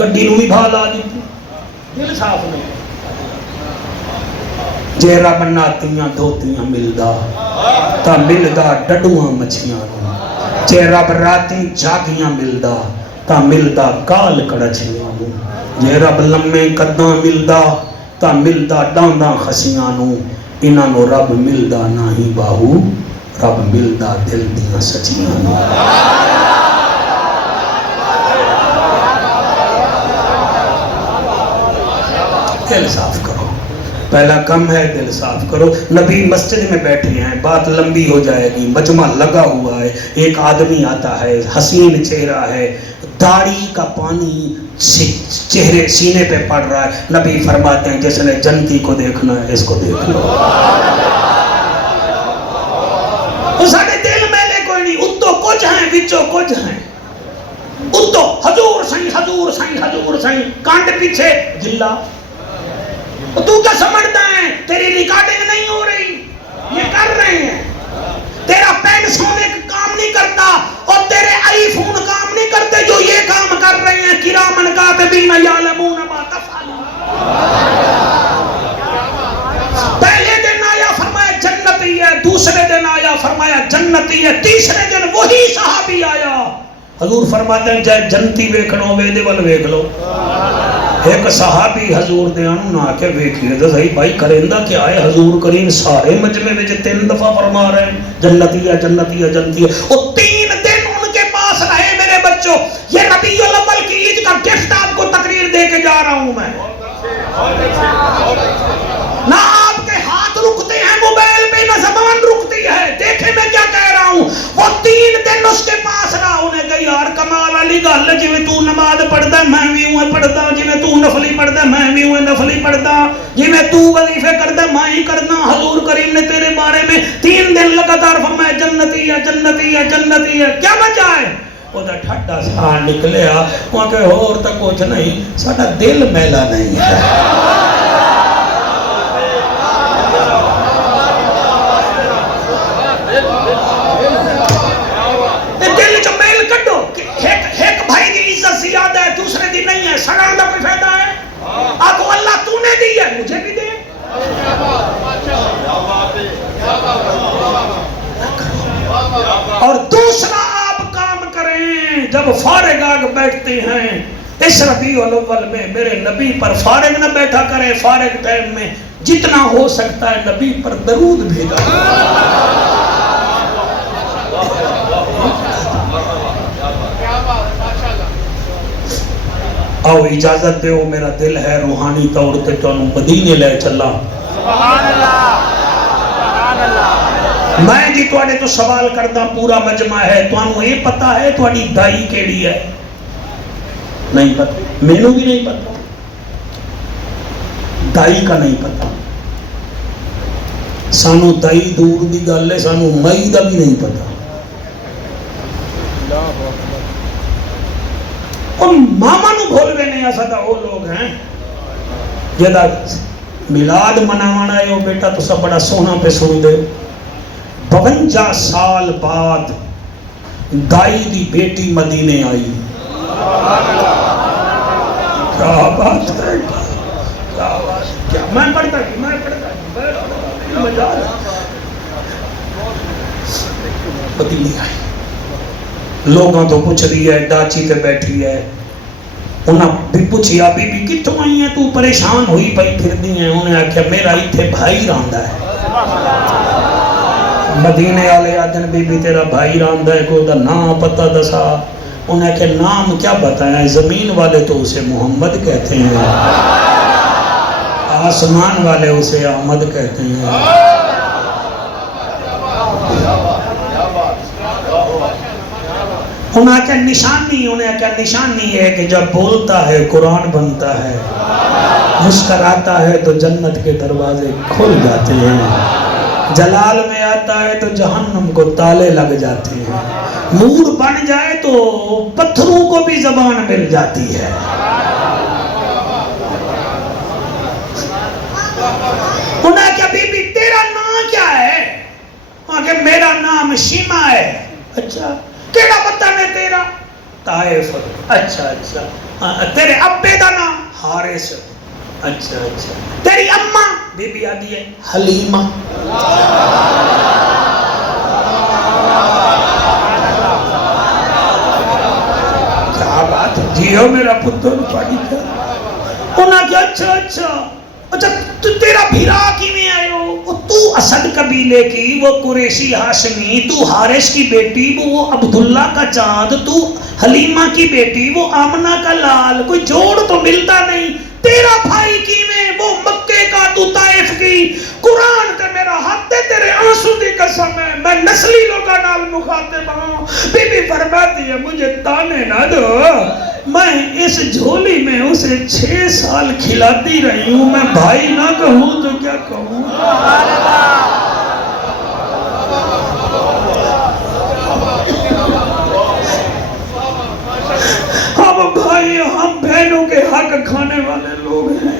گڈی نو بھی بھا لا دیتے، دل صاف نہیں۔ جے رب ناتیاں دھوتیاں ملدا تا ملدا ڈڈواں مچھیاں نو، جے رب راتی جاگیاں ملدا تا ملدا کال کڑچھیاں نو، جے رب لمے قداں ملدا تا ملدا ڈانداں خسیاں نو، انہاں نو رب ملدا نہ ہی باہو، رب ملدا دل دیاں سچیاں نو۔ دل صاف کرو، پہلا کم ہے دل صاف کرو۔ نبی مسجد میں بیٹھے ہیں، بات لمبی ہو جائے گی، مجمع لگا ہوا ہے، ایک آدمی آتا ہے، حسین چہرہ ہے، داڑھی کا پانی چہرے سینے پہ پڑ رہا ہے، نبی فرماتے ہیں جس نے جنتی کو دیکھنا ہے اس کو دیکھ لو۔ سارے دل میلے کوئی نہیں، اتو کچھ ہیں بچو کچھ ہیں، اتو حضور سائیں حضور سائیں حضور سائیں، کانڈ پیچھے جلا۔ تو کیا سمجھتا ہے تیری ریکارڈنگ نہیں ہو رہی؟ یہ کر رہے ہیں، تیرا پین سونے کام نہیں کرتا اور تیرے آئی فون کام نہیں کرتے جو یہ کام کر رہے ہیں، کرامن کاتبین یعلمون ما تفعلون۔ پہلے دن آیا فرمایا جنتی ہے، دوسرے دن آیا فرمایا جنتی ہے، تیسرے دن وہی صحابی آیا، حضور فرماتے ہیں جائے جنتی ویکھنا ہوئے دے ول ویکھ لو۔ ایک صحابی حضور دے آنو نہ کے ویکھئے تو صحیح بھائی کرندہ کیا ہے، حضور کریم سارے مجمع میں جو 3 دفعہ فرما رہے ہیں جنتی ہے جنتی ہے جنتی ہے، اور 3 دن ان کے پاس رہے میرے بچوں۔ یہ ربیع الاول کی عید کا گفٹ آپ کو تقریر دے کے جا رہا ہوں میں، نہ آپ کے ہاتھ رکتے ہیں موبائل پہ، نہ زبان رکتی ہے، دیکھیں میں کیا کہہ رہا ہوں۔ وہ 3 دن اس کے پاس رہا، گل جی تو نماز پڑھتا میں بھی اوے پڑھتا جی تو نفلی پڑھتا میں بھی اوے نفلی پڑھتا جی تو وظیفے کرتا میں ہی کرنا حضور کریم نے تیرے بارے میں 3 دن لگاتار فرمایا جنتی ہے جنتی ہے جنتی ہے کیا بچا ہے وہ دا ٹھڈا سا نکلیا وہاں کہ اور تک کچھ نہیں ساڈا دل میلا نہیں ہے زیادہ ہے دوسرے دی نہیں ہے سڑان دا کوئی فائدہ ہے آگو اللہ تو نے دی ہے مجھے بھی دے اور دوسرا آپ کام کریں جب فارغ آگ بیٹھتے ہیں اس ربیع الاول میں میرے نبی پر فارغ نہ بیٹھا کریں فارغ ٹائم میں جتنا ہو سکتا ہے نبی پر درود بھیجا آؤ اجازت دے میرا دل ہے روحانی طور تے تانوں مدینے لے چلا سبحان اللہ میں جی تواڈے تو سوال کردا پورا مجمع ہے تانوں یہ پتہ ہے تواڈی دائی کیڑی ہے نہیں پتہ مینوں بھی نہیں پتہ دائی کا نہیں پتہ سانوں دائی دور دی گل ہے سانوں مئی دا بھی نہیں پتہ اور ماما نو بھولوے نہیں آسادا وہ لوگ ہیں جدا میلاد مناوانا ہے وہ بیٹا تو سب بڑا سونا پہ سن دے 52 سال بعد دائی دی بیٹی مدینے آئی کیا بات ہے کیا بات کیا میں پڑھتا ہوں مدینے آئی لوگوں تو پوچھ رہی ہے ڈاچی تے بیٹھی ہے انہاں بھی پوچھیا بی بی کتوں آئی ہیں تو پریشان ہوئی پئی پھردی ہیں انہیں آکھیا میرا ایتھے بھائی راندا ہے مدینے والے آدن بی بی تیرا بھائی راندا ہے کو دا نام پتہ دسا انہیں آکھیا نام کیا بتائیں زمین والے تو اسے محمد کہتے ہیں آسمان والے اسے احمد کہتے ہیں انہیں کیا نشانی ہے کہ جب بولتا ہے قرآن بنتا ہے مسکراتا ہے تو جنت کے دروازے کھل جاتے ہیں جلال میں آتا ہے تو جہنم کو تالے لگ جاتے ہیں نور بن جائے تو پتھروں کو بھی زبان مل جاتی ہے انہیں کیا بی بی تیرا نام کیا ہے کہ میرا نام شیما ہے اچھا کیڑا وطن ہے تیرا طائف اچھا اچھا تیرے ابے دا نام حارث اچھا اچھا تیری اماں بی بی آدھی ہے حلیمہ کیا بات ہے جیو میرا پتر پاڑی کیا انہاں کیا اچھا اچھا اچھا تیرا بھیرا کی میں آئے ہو تو اسد قبیلے کی وہ قریشی ہاشمی تو حارث کی بیٹی وہ عبداللہ کا چاند تو حلیمہ کی بیٹی وہ آمنہ کا لال کوئی جوڑ تو ملتا نہیں تیرا بھائی کی میں وہ مکے کا تو طائف کی قرآن کا میرا ہاتھ ہے تیرے آنسو دی قسم ہے میں نسلی لوگا نال مخاطب ہوں بی بی فرماتی ہے مجھے تانے نہ دو میں اس جھولی میں اسے 6 سال کھلاتی رہی ہوں میں بھائی نہ کہوں تو کیا کہوں ہم بھائی ہم بہنوں کے حق کھانے والے لوگ ہیں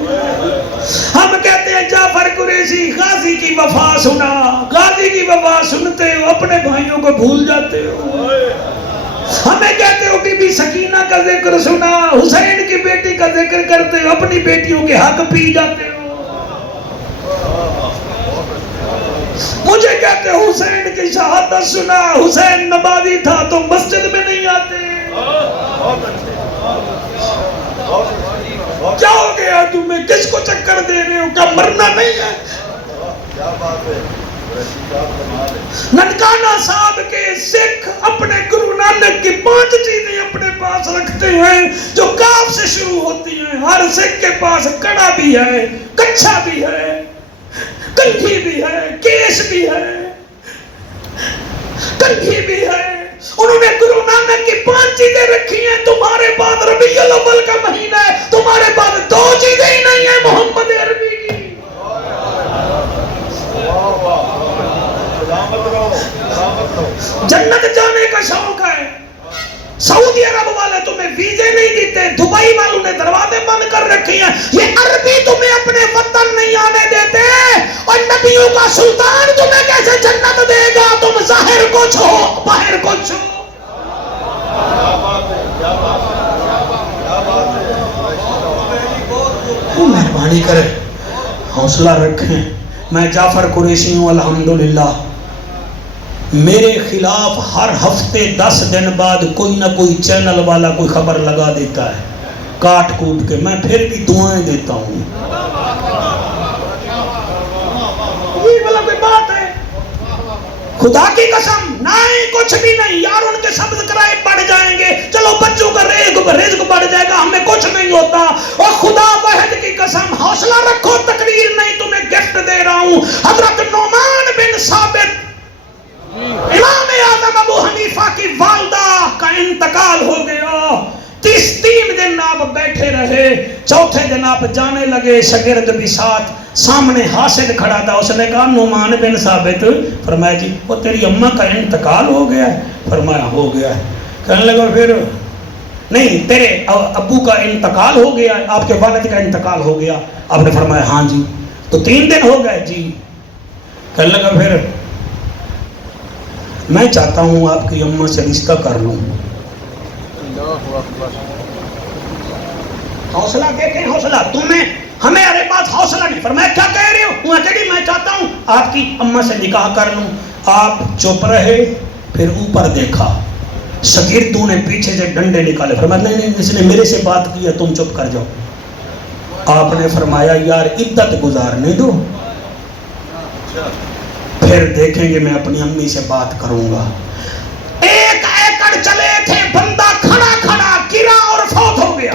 ہم کہتے ہیں جعفر قریشی غازی کی وفا سنا غازی کی وفا سنتے ہو اپنے بھائیوں کو بھول جاتے ہو ہمیں کہتے ہو بی بی سکینہ کا ذکر سنا حسین کی بیٹی کا ذکر کرتے ہو اپنی بیٹیوں کے حق پی جاتے ہو مجھے کہتے ہو حسین کی شہادت سنا حسین نمازی تھا تو مسجد میں نہیں آتے کیا ہو گیا تمہیں کس کو چکر دے رہے ہو کیا مرنا نہیں ہے ننکانہ صاحب کے سکھ اپنے گرو نانک کی 5 چیزیں اپنے پاس رکھتے ہیں جو کاف سے شروع ہوتی ہیں ہر سکھ کے پاس کڑا بھی ہے کچھا بھی ہے کنگھی بھی ہے کیش بھی ہے کنگھی بھی ہے انہوں نے گرو نانک کی 5 چیزیں رکھی ہیں. تمہارے پاس ربیع الاول کا مہینہ ہے, تمہارے پاس 2 چیزیں ہی نہیں ہیں محمد عربی کی. جنت جانے کا شوق ہے. سعودی عرب والے تمہیں ویزے نہیں دیتے, دبئی والوں نے دروازے بند کر رکھی ہیں. یہ عربی تمہیں اپنے وطن نہیں آنے دیتے, اور نبیوں کا سلطان تمہیں کیسے جنت دے گا؟ تم ظاہر کچھ ہو باہر کچھ ہو. مہربانی کرے حوصلہ رکھیں. میں جعفر قریشی ہوں الحمدللہ. میرے خلاف ہر ہفتے 10 دن بعد کوئی نہ کوئی چینل والا کوئی خبر لگا دیتا ہے کاٹ کوٹ کے. میں پھر بھی دعائیں دیتا ہوں. یہ والا کوئی بات ہے؟ خدا کی قسم نہیں, کچھ بھی نہیں یار. ان کے سبسکرائب بڑھ جائیں گے, چلو بچوں کا رزق بڑھ جائے گا, ہمیں کچھ نہیں ہوتا. اور خدا واحد کی قسم حوصلہ رکھو, تقریر نہیں تمہیں گفٹ دے رہا ہوں. حضرت نعمان بن ثابت امام اعظم ابو حنیفہ کی والدہ کا انتقال ہو گیا. 3 دن آپ بیٹھے رہے, 4تھے دن آپ جانے لگے. شاگرد بھی ساتھ, سامنے حاسد کھڑا تھا. اس نے کہا نعمان بن ثابت. فرمایا جی وہ تیری اماں کا انتقال ہو گیا ہے؟ فرمایا ہو گیا ہے. کہنے لگا پھر نہیں تیرے ابو کا انتقال ہو گیا, آپ کے والد کا انتقال ہو گیا؟ آپ نے فرمایا ہاں جی. تو 3 دن ہو گئے جی. کہنے لگا پھر میں چاہتا ہوں آپ کی اماں سے رشتہ کر لوں. حوصلہ دیکھیں, حوصلہ. تمہیں ہمیں ارے بات حوصلہ نہیں. فرمایا کیا کہہ رہے ہو؟ میں چاہتا ہوں آپ کی اماں سے نکاح کر لوں. آپ چپ رہے, پھر اوپر دیکھا, شاگردوں نے پیچھے سے ڈنڈے نکالے. فرمایا نہیں, اس نے میرے سے بات کی ہے, تم چپ کر جاؤ. آپ نے فرمایا یار عدت گزارنے دو, پھر دیکھیں گے, میں اپنی امی سے بات کروں گا. 1 ایکڑ چلے تھے, بندہ کھڑا کھڑا گرا اور فوت ہو گیا.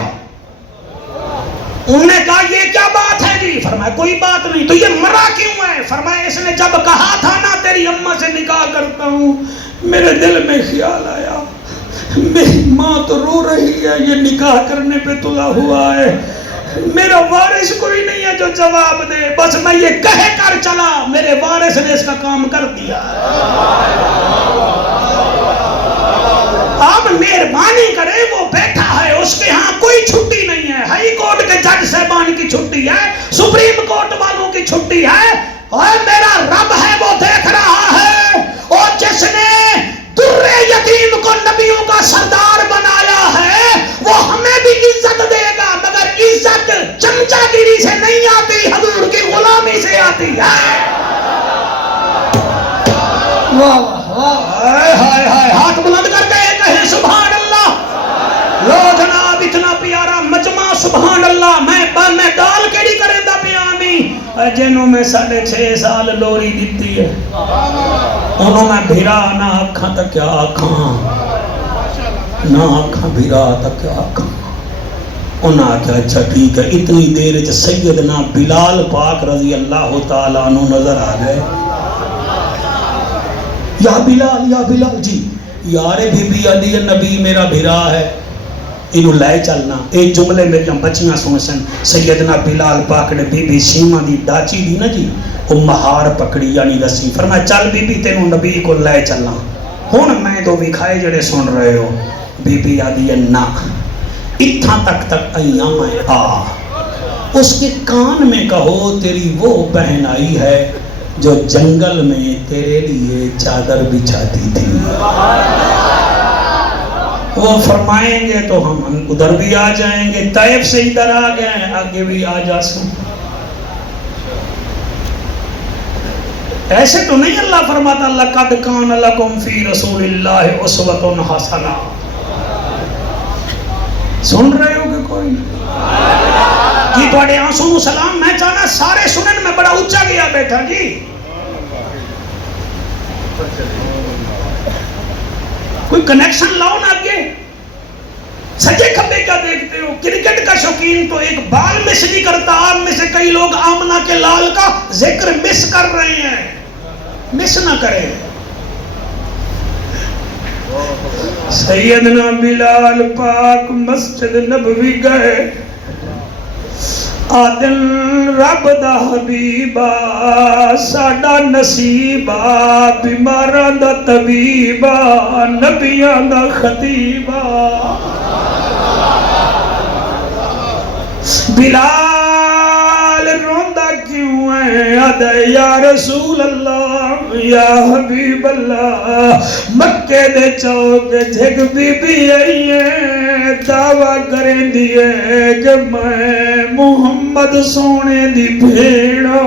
انہوں نے کہا یہ کیا بات ہے جی؟ فرمایا کوئی بات نہیں. تو یہ مرا کیوں ہے؟ فرمایا اس نے جب کہا تھا نا تیری اماں سے نکاح کرتا ہوں, میرے دل میں خیال آیا میری ماں تو رو رہی ہے, یہ نکاح کرنے پہ تلا ہوا ہے, میرا وارث کوئی نہیں ہے جو جواب دے, بس میں یہ کہہ کر چلا, میرے وارث نے اس کا کام کر دیا. آپ مہربانی کریں, وہ بیٹھا ہے, اس کے ہاں کوئی چھٹی نہیں ہے. ہائی کورٹ کے جج صاحبان کی چھٹی ہے, سپریم کورٹ والوں کی چھٹی ہے, اور میرا رب ہے وہ دیکھ رہا ہے. اور جس نے در یتیم کو نبیوں کا سردار بنایا ہے وہ ہمیں بھی عزت دے گا, مگر عزت چمچا گیری سے نہیں آتی, حضور کی غلامی سے آتی ہے. ہاتھ بلند کر کے کہیں سبحان اللہ. لو جناب اتنا پیارا مجمع, سبحان اللہ. میں ڈال کے نہیں کریں دا پیامی جنہوں میں 6.5 سال لوری دیتی ہے, انہوں میں بھیرا نہ آکھاں تک کیا آکھاں, نہ آکھاں بھیرا تک کیا آکھاں. انہوں نے کہا اچھا ٹھیک ہے. اتنی دیر سیدنا بلال پاک رضی اللہ تعالیٰ عنہ نظر آ گئے. یا بلال جی, یار بی بی علی نبی میرا بھرا ہے, انہوں لے چلنا. ایک جملے میری بچیاں سن. سیدنا بلال پاک نے بی بی سیما دی ڈاچی دی نا جی, وہ مہار پکڑی یعنی رسی. فرمایا چل بی بی تینوں نبی کو لے چلنا. ہن میں تو وکھائے جڑے سن رہے ہو. بی بی آدھی نہ اتھاں تک آئیاں میں آ, اس کے کان میں کہو تیری وہ بہن آئی ہے جو جنگل میں تیرے لیے چادر بچھاتی تھی. وہ فرمائیں گے تو ہم ادھر بھی آ جائیں گے. طیف سے ادھر آ گئے ہیں, آگے بھی آ جا سکیں. ایسے تو نہیں اللہ فرماتا لقد کان لکم فی رسول اللہ اسوۃ حسنہ. سن رہے ہو کہ کوئی جی تھوڑے آنسوں کو سلام. میں چاہنا سارے سنن میں بڑا اونچا گیا بیٹھا جی. کوئی کنیکشن لاؤ نا آگے. سجے کھبے کیا دیکھتے ہو؟ کرکٹ کا شوقین تو ایک بال مس نہیں کرتا. آپ میں سے کئی لوگ آمنہ کے لال کا ذکر مس کر رہے ہیں. مس نہ کریں. سیدنا بلال پاک مسجد نبوی گئے آدن رب دا حبیبا ساڈا نصیبا بیماراں دا طبیبا نبیاں دا خطیبا بلال روندا کیوں ہے آدھا یا رسول اللہ یا حبیب اللہ مکے دے چوک جھگ بی بی آئی ہے دعویٰ کریں دیئے کہ میں محمد سونے دی بھیڑا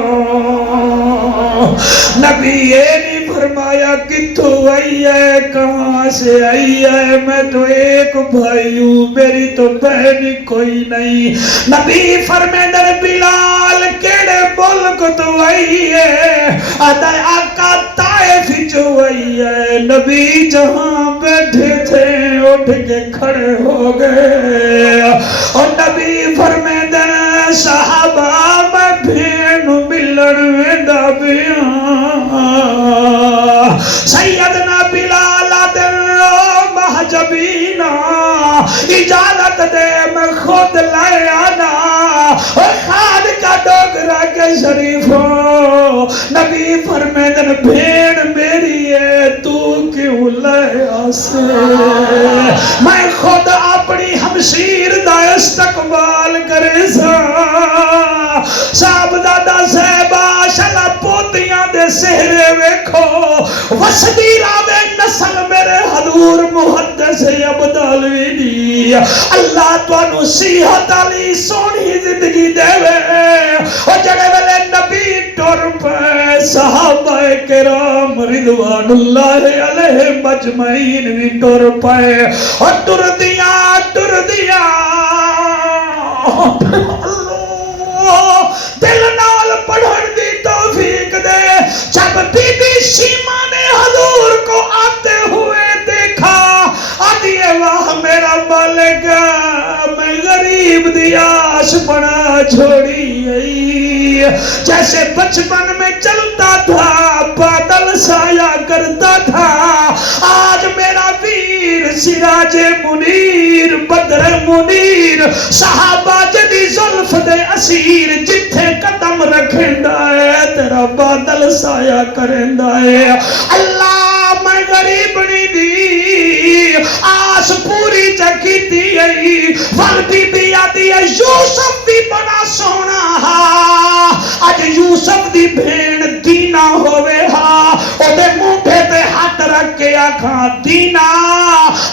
نبی یہ نہیں فرمایا کتھوں آئی ہے کہاں سے آئی ہے میں تو ایک بھائی ہوں میری تو بہنی کوئی نہیں نبی فرمیدر بلال کیڑے ملک تو آئی ہے آدھا آقا طائف جو آئی ہے نبی جہاں بیٹھے تھے اٹھ کے کھڑے ہو گئے اور نبی فرمیدر صحابہ میں بھین ملن ویندہ بیاں سیدنا بلال آدن محجبینا اجازت دے میں خود لائے آنا خاد کا ڈوگرہ کے شریفوں نبی فرمیدن بھین میری ہے تو کیوں لائے آسے میں خود اپنی ہمشیر دا استقبال کرے سا صاحب دادا صاحبہ شلا پوتیاں دے سہرے ویکھو وسدی راوے نسل میرے حضور محدث عبدالوی دی اللہ توانو صحت علی سونی زندگی دے وے اور جڑے ویلے نبی ٹور پہ صحابہ کرام رضوان اللہ علیہ مجمعین بھی ٹور پہ اور ٹر دیا دل نال پڑھن دی توفیق دے جب بی بی شیما نے حضور کو آتے ہوئے دیکھا آدھی واہ میرا مالک میں غریب دی آش بنا چھوڑی گئی جیسے بچپن میں چلتا تھا بادل سایہ کرتا تھا آج میرا ویر سراج منیر بدر منیر صحابہ جدی ظلف دے اسیر جتھے قدم رکھندا ہے تیرا بادل سایہ کرندا ہے اللہ میں غریب نہیں دی آس پوری جگی دی ول بی بی آدھی ہے یوسف بھی بڑا سونا ہا آج یوسف دی بھین دینا ہوئے ہا او دے موٹھے تے ہاتھ رکھ کے آکھاں دینا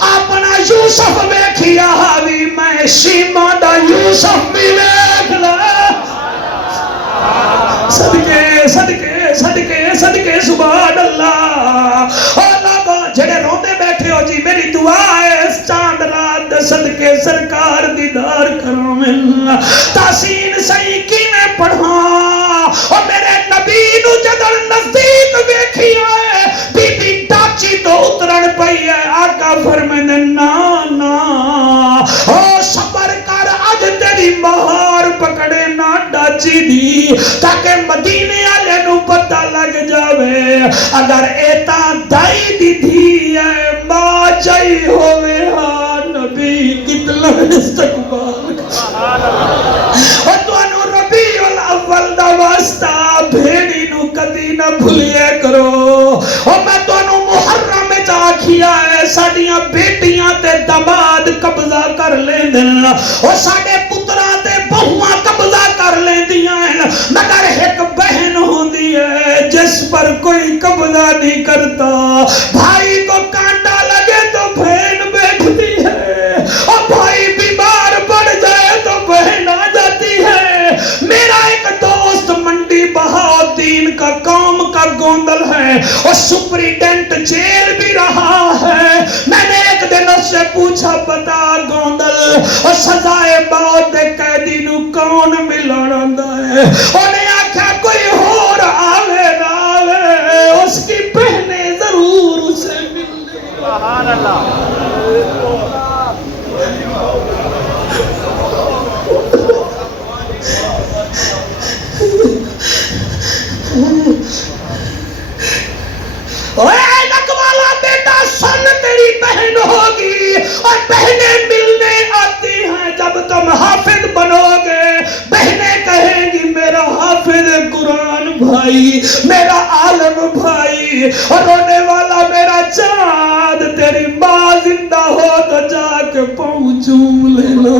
اپنا یوسف ویکھیا ہاوی میں شیما دا یوسف بھی ویکھ لے صدقے صدقے صدقے صدقے سبحان اللہ اللہ جڑے روندے بیٹھے ہو جی میری دعا ہے اس چاند رات صدقے سرکار دیدار کرو ملنا تحسین صحیح کی میں پڑھا اور میرے نبی نو جدر نزدیک بیکھی آئے بی بی ڈاچی تو اترن پئی ہے آقا فرمائے نا صبر کر آج تیری مہار پکڑے نہ ڈاچی دی تاکہ مدینے آلے نو پتہ لگ جاوے اگر ایتا دائی دی تھی ہے ماں چاہی ہوئے ہاں نبی کتنا استقبال اور تو انو ربیع الاول دا واسطہ بھیڑی نو کدی نہ بھولیا کرو اور میں تو انو محرم میں چاکھیا ہے ساڑیاں بیٹیاں تے دماد قبضہ کر لیں دن اور ساڑے پترہ تے بہوان قبضہ کر لیں دیا ہیں مگر ایک بہن ہوندی ہے جس پر کوئی قبضہ نہیں کرتا بھائی کو کانٹا لگے تو بہن بیٹھتی ہے اور بھائی بیمار پڑ جائے تو بہن آ جاتی ہے میرا ایک دوست منڈی بہاؤدین کا قوم کا گوندل ہے اور سپریڈنٹ جیل بھی رہا ہے میں نے ایک دن اس سے پوچھا بتا گوندل اور سزائے موت دے قیدی نو کون ملانا ہے انہیں آکھا کوئی اور آوے نہ آوے اس کی بہنیں ضرور اسے ملنے سبحان اللہ اے نکوالا بیٹا سن تیری بہن ہوگی اور رونے والا میرا چاند تیری ماں زندہ ہو تو جا کے پاؤں چوم لینا۔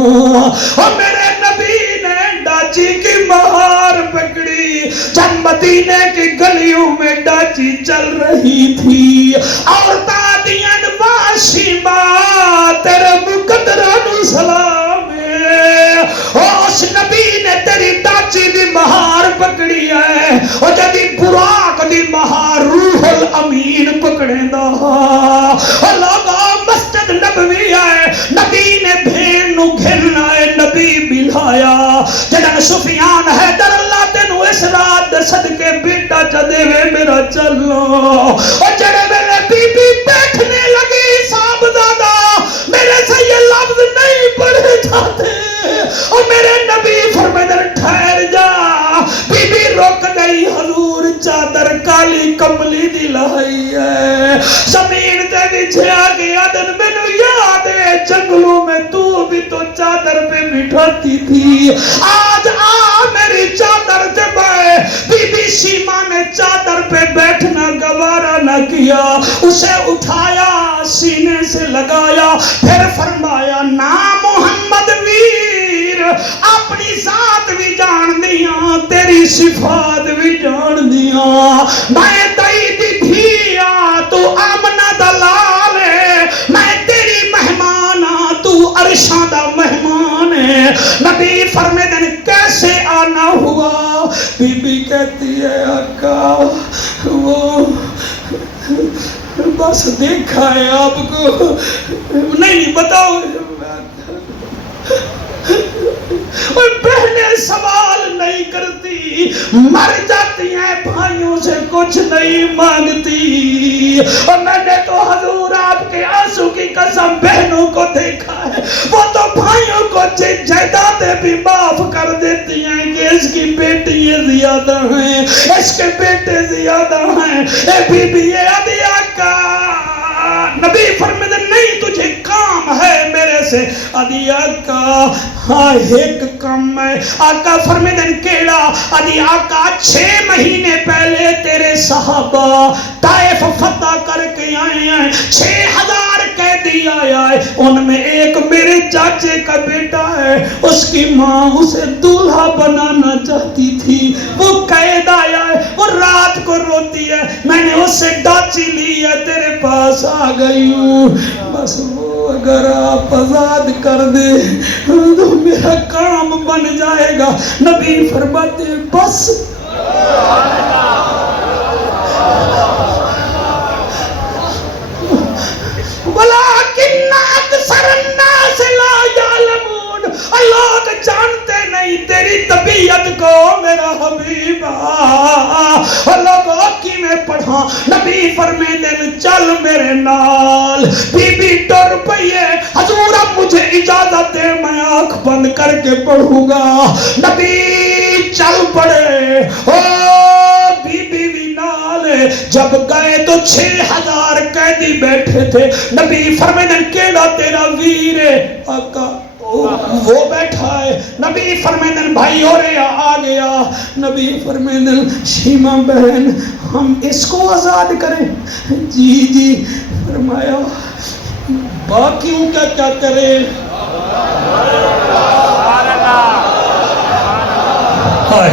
اور میرے نبی نے ڈاچی کی مہار پکڑی جب مدینے کی گلیوں میں ڈاچی چل رہی تھی، عورتاں دیاں واشی ماں تیرے مقدرہ نو سلام ہے۔ اس نبی نے تیری ڈاچی دی مہار پکڑی ہے، اور جدی براق دی مہار روح الامین پکڑے دا۔ لوگا مسجد نبوی ہے، نبی نے بھیڑ نو گھرنا ہے، نبی بلایا جدن سفیان حیدر اللہ تینو اس رات دے صدقے بیٹا چا دے وے میرا چلو۔ اور جڑے میرے بی بی بیٹھنے لگی صاحب دادا میرے سے یہ لفظ نہیں پڑھے جاتے، اور میرے نبی فرمائے ٹھہر جا۔ بی بی رک گئی، حضور چادر کالی کملی دی لائی ہے، زمین تے بچھا گیا دن مینو یاد ہے جنگلوں میں تو بھی تو چادر پہ بٹھاتی تھی، آج آ میری چادر تے بائے۔ بی بی سیما نے چادر پہ بیٹھنا گوارا نہ کیا، اسے اٹھایا سینے سے لگایا، پھر فرمایا نا محمد ویر اپنی ذات بھی جان دیاں تیری صفات بھی جان دیاں، میں تئی دی دھیا تو آمنہ دلال ہے، میں تیری مہمان ہاں تو عرشاں دا مہمان ہے۔ نبی فرمیدن کیسے آنا ہوا؟ بی بی کہتی ہے آقا وہ بس دیکھا ہے آپ کو، نہیں بتاؤ۔ اور بہنیں سوال نہیں کرتی، مر جاتی ہیں بھائیوں سے کچھ نہیں مانگتی، اور میں نے تو حضور آپ کے آنسو کی قسم بہنوں کو دیکھا ہے، وہ تو بھائیوں کو جائیدادیں بھی معاف کر دیتی ہیں کہ اس کی بیٹیاں زیادہ ہیں، اس کے بیٹے زیادہ ہیں۔ اے بی بی اے ادی آقا، نبی فرماتے نہیں تجھے کام ہے میرے سے؟ ادی آقا ہاں ایک کام ہے۔ آقا فرماتے کیڑا؟ ادی آقا 6 مہینے پہلے تیرے صحابہ طائف فتح کر کے آئے ہیں، 6000 قیدی آیا ہے، ان میں ایک میرے چاچے کا بیٹا ہے، اس کی ماں اسے دولہا بنانا چاہتی تھی، وہ قید آیا ہے، وہ رات کو روتی ہے، میں نے اس سے ڈاچی لی ہے، تیرے پاس آ گئی ہوں، بس وہ اگر آپ آزاد کر دے تو میرا کام بن جائے گا۔ نبی فرماتے بس وَلَكِنَّ أَكْثَرَ النَّاسِ لَا يَعْلَمُونَ، لوگ جانتے نہیں تیری طبیعت کو میرا حبیب۔ اور لوگوں کی میں پڑھا، نبی فرمے دل چل میرے نال، بی بی ٹر پئیے، حضور اب مجھے اجازت دے میں آنکھ بند کر کے پڑھوں گا۔ نبی چل پڑے، بی بی بھی نال، جب گئے تو 6000 قیدی بیٹھے تھے، نبی فرمائن کیڑا تیرا ویر ہے؟ آقا وہ بیٹھا ہے۔ نبی فرمائن بھائی ہو رہے آ گیا۔ نبی فرمائن شیمہ بہن ہم اس کو آزاد کریں؟ جی جی۔ فرمایا باقیوں کا کیا کریں؟ ہائے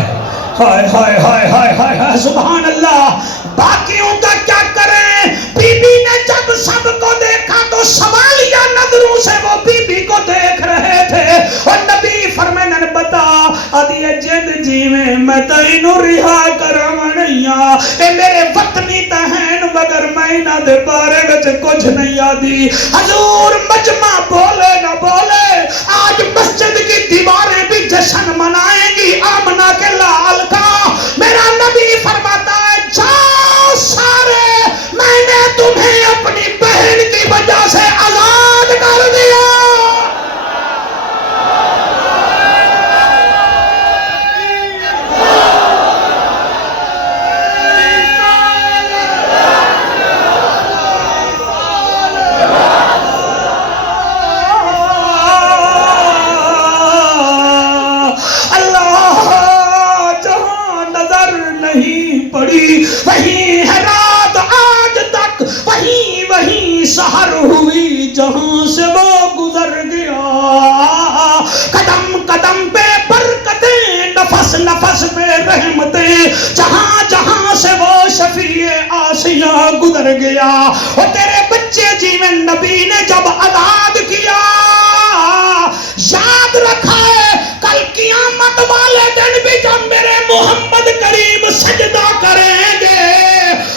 ہائے ہائے ہائے ہائے ہائے سبحان اللہ، باقیوں کا کیا کریں؟ بی بی نے جب سب کو دیکھا تو سوالیہ نظروں سے وہ بی بی کو دیکھ رہے تھے، اور نبی فرمائن بتا ادی جد جیویں میں تینو رہا کرونیاں، اے میرے وطنی تہین مگر میں نہ دے بارے وچ کچھ نہیں آدی۔ حضور مجمع بولے نہ بولے، آج مسجد کی دیواریں بھی جشن منائیں گی آمنہ کے لال کا۔ میرا نبی فرماتا ہے جاؤ سارے، میں نے تمہیں اپنی بہن کی وجہ سے آزاد کر دیا۔ جہاں سے وہ گزر گیا، قدم قدم پہ برکتیں، نفس نفس پہ رحمتیں، جہاں جہاں سے وہ شفیع آسیہ گزر گیا۔ اور تیرے بچے جیون نبی نے جب آزاد کیا، یاد رکھا ہے کل قیامت والے دن بھی جب میرے محمد کریم سجدہ کریں گے،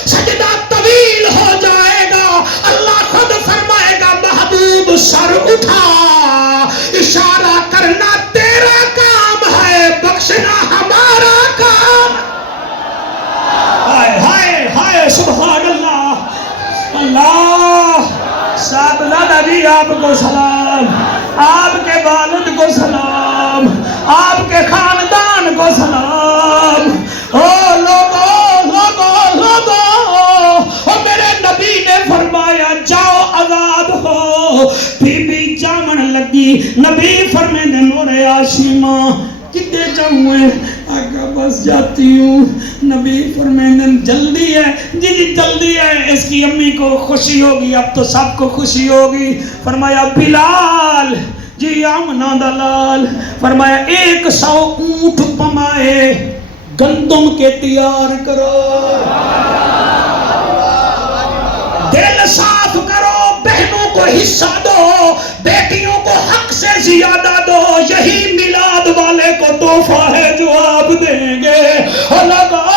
سجدہ طویل ہو جائے گا، اللہ خود فرمائے گا محبوب سر اٹھا، اشارہ کرنا تیرا کام ہے، بخشنا ہمارا کام۔ ہائے ہائے ہائے سبحان اللہ، اللہ صاحب دادا جی آپ کو سلام، آپ کے والد کو سلام، آپ کے خاندان کو سلام۔ او لوگو لوگو لوگو، او میرے نبی نے فرمایا جاؤ آزاد ہو۔ بی بی جامن لگی، نبی فرمے دے نورے آشیمہ کتے جاؤں، آگا بس جاتی ہوں۔ نبی فرمائیں جلدی ہے، جی جی جلدی ہے، اس کی امی کو خوشی ہوگی، اب تو سب کو خوشی ہوگی۔ فرمایا بلال جی آمنہ دلال، فرمایا 100 اونٹ پمائے گندم کے تیار کرو، دل صاف کرو، بہنوں کو حصہ دو، بیٹیوں کو حق سے زیادہ دو، یہی میلاد والے کو تحفہ ہے جو آپ دیں گے۔ اور لگو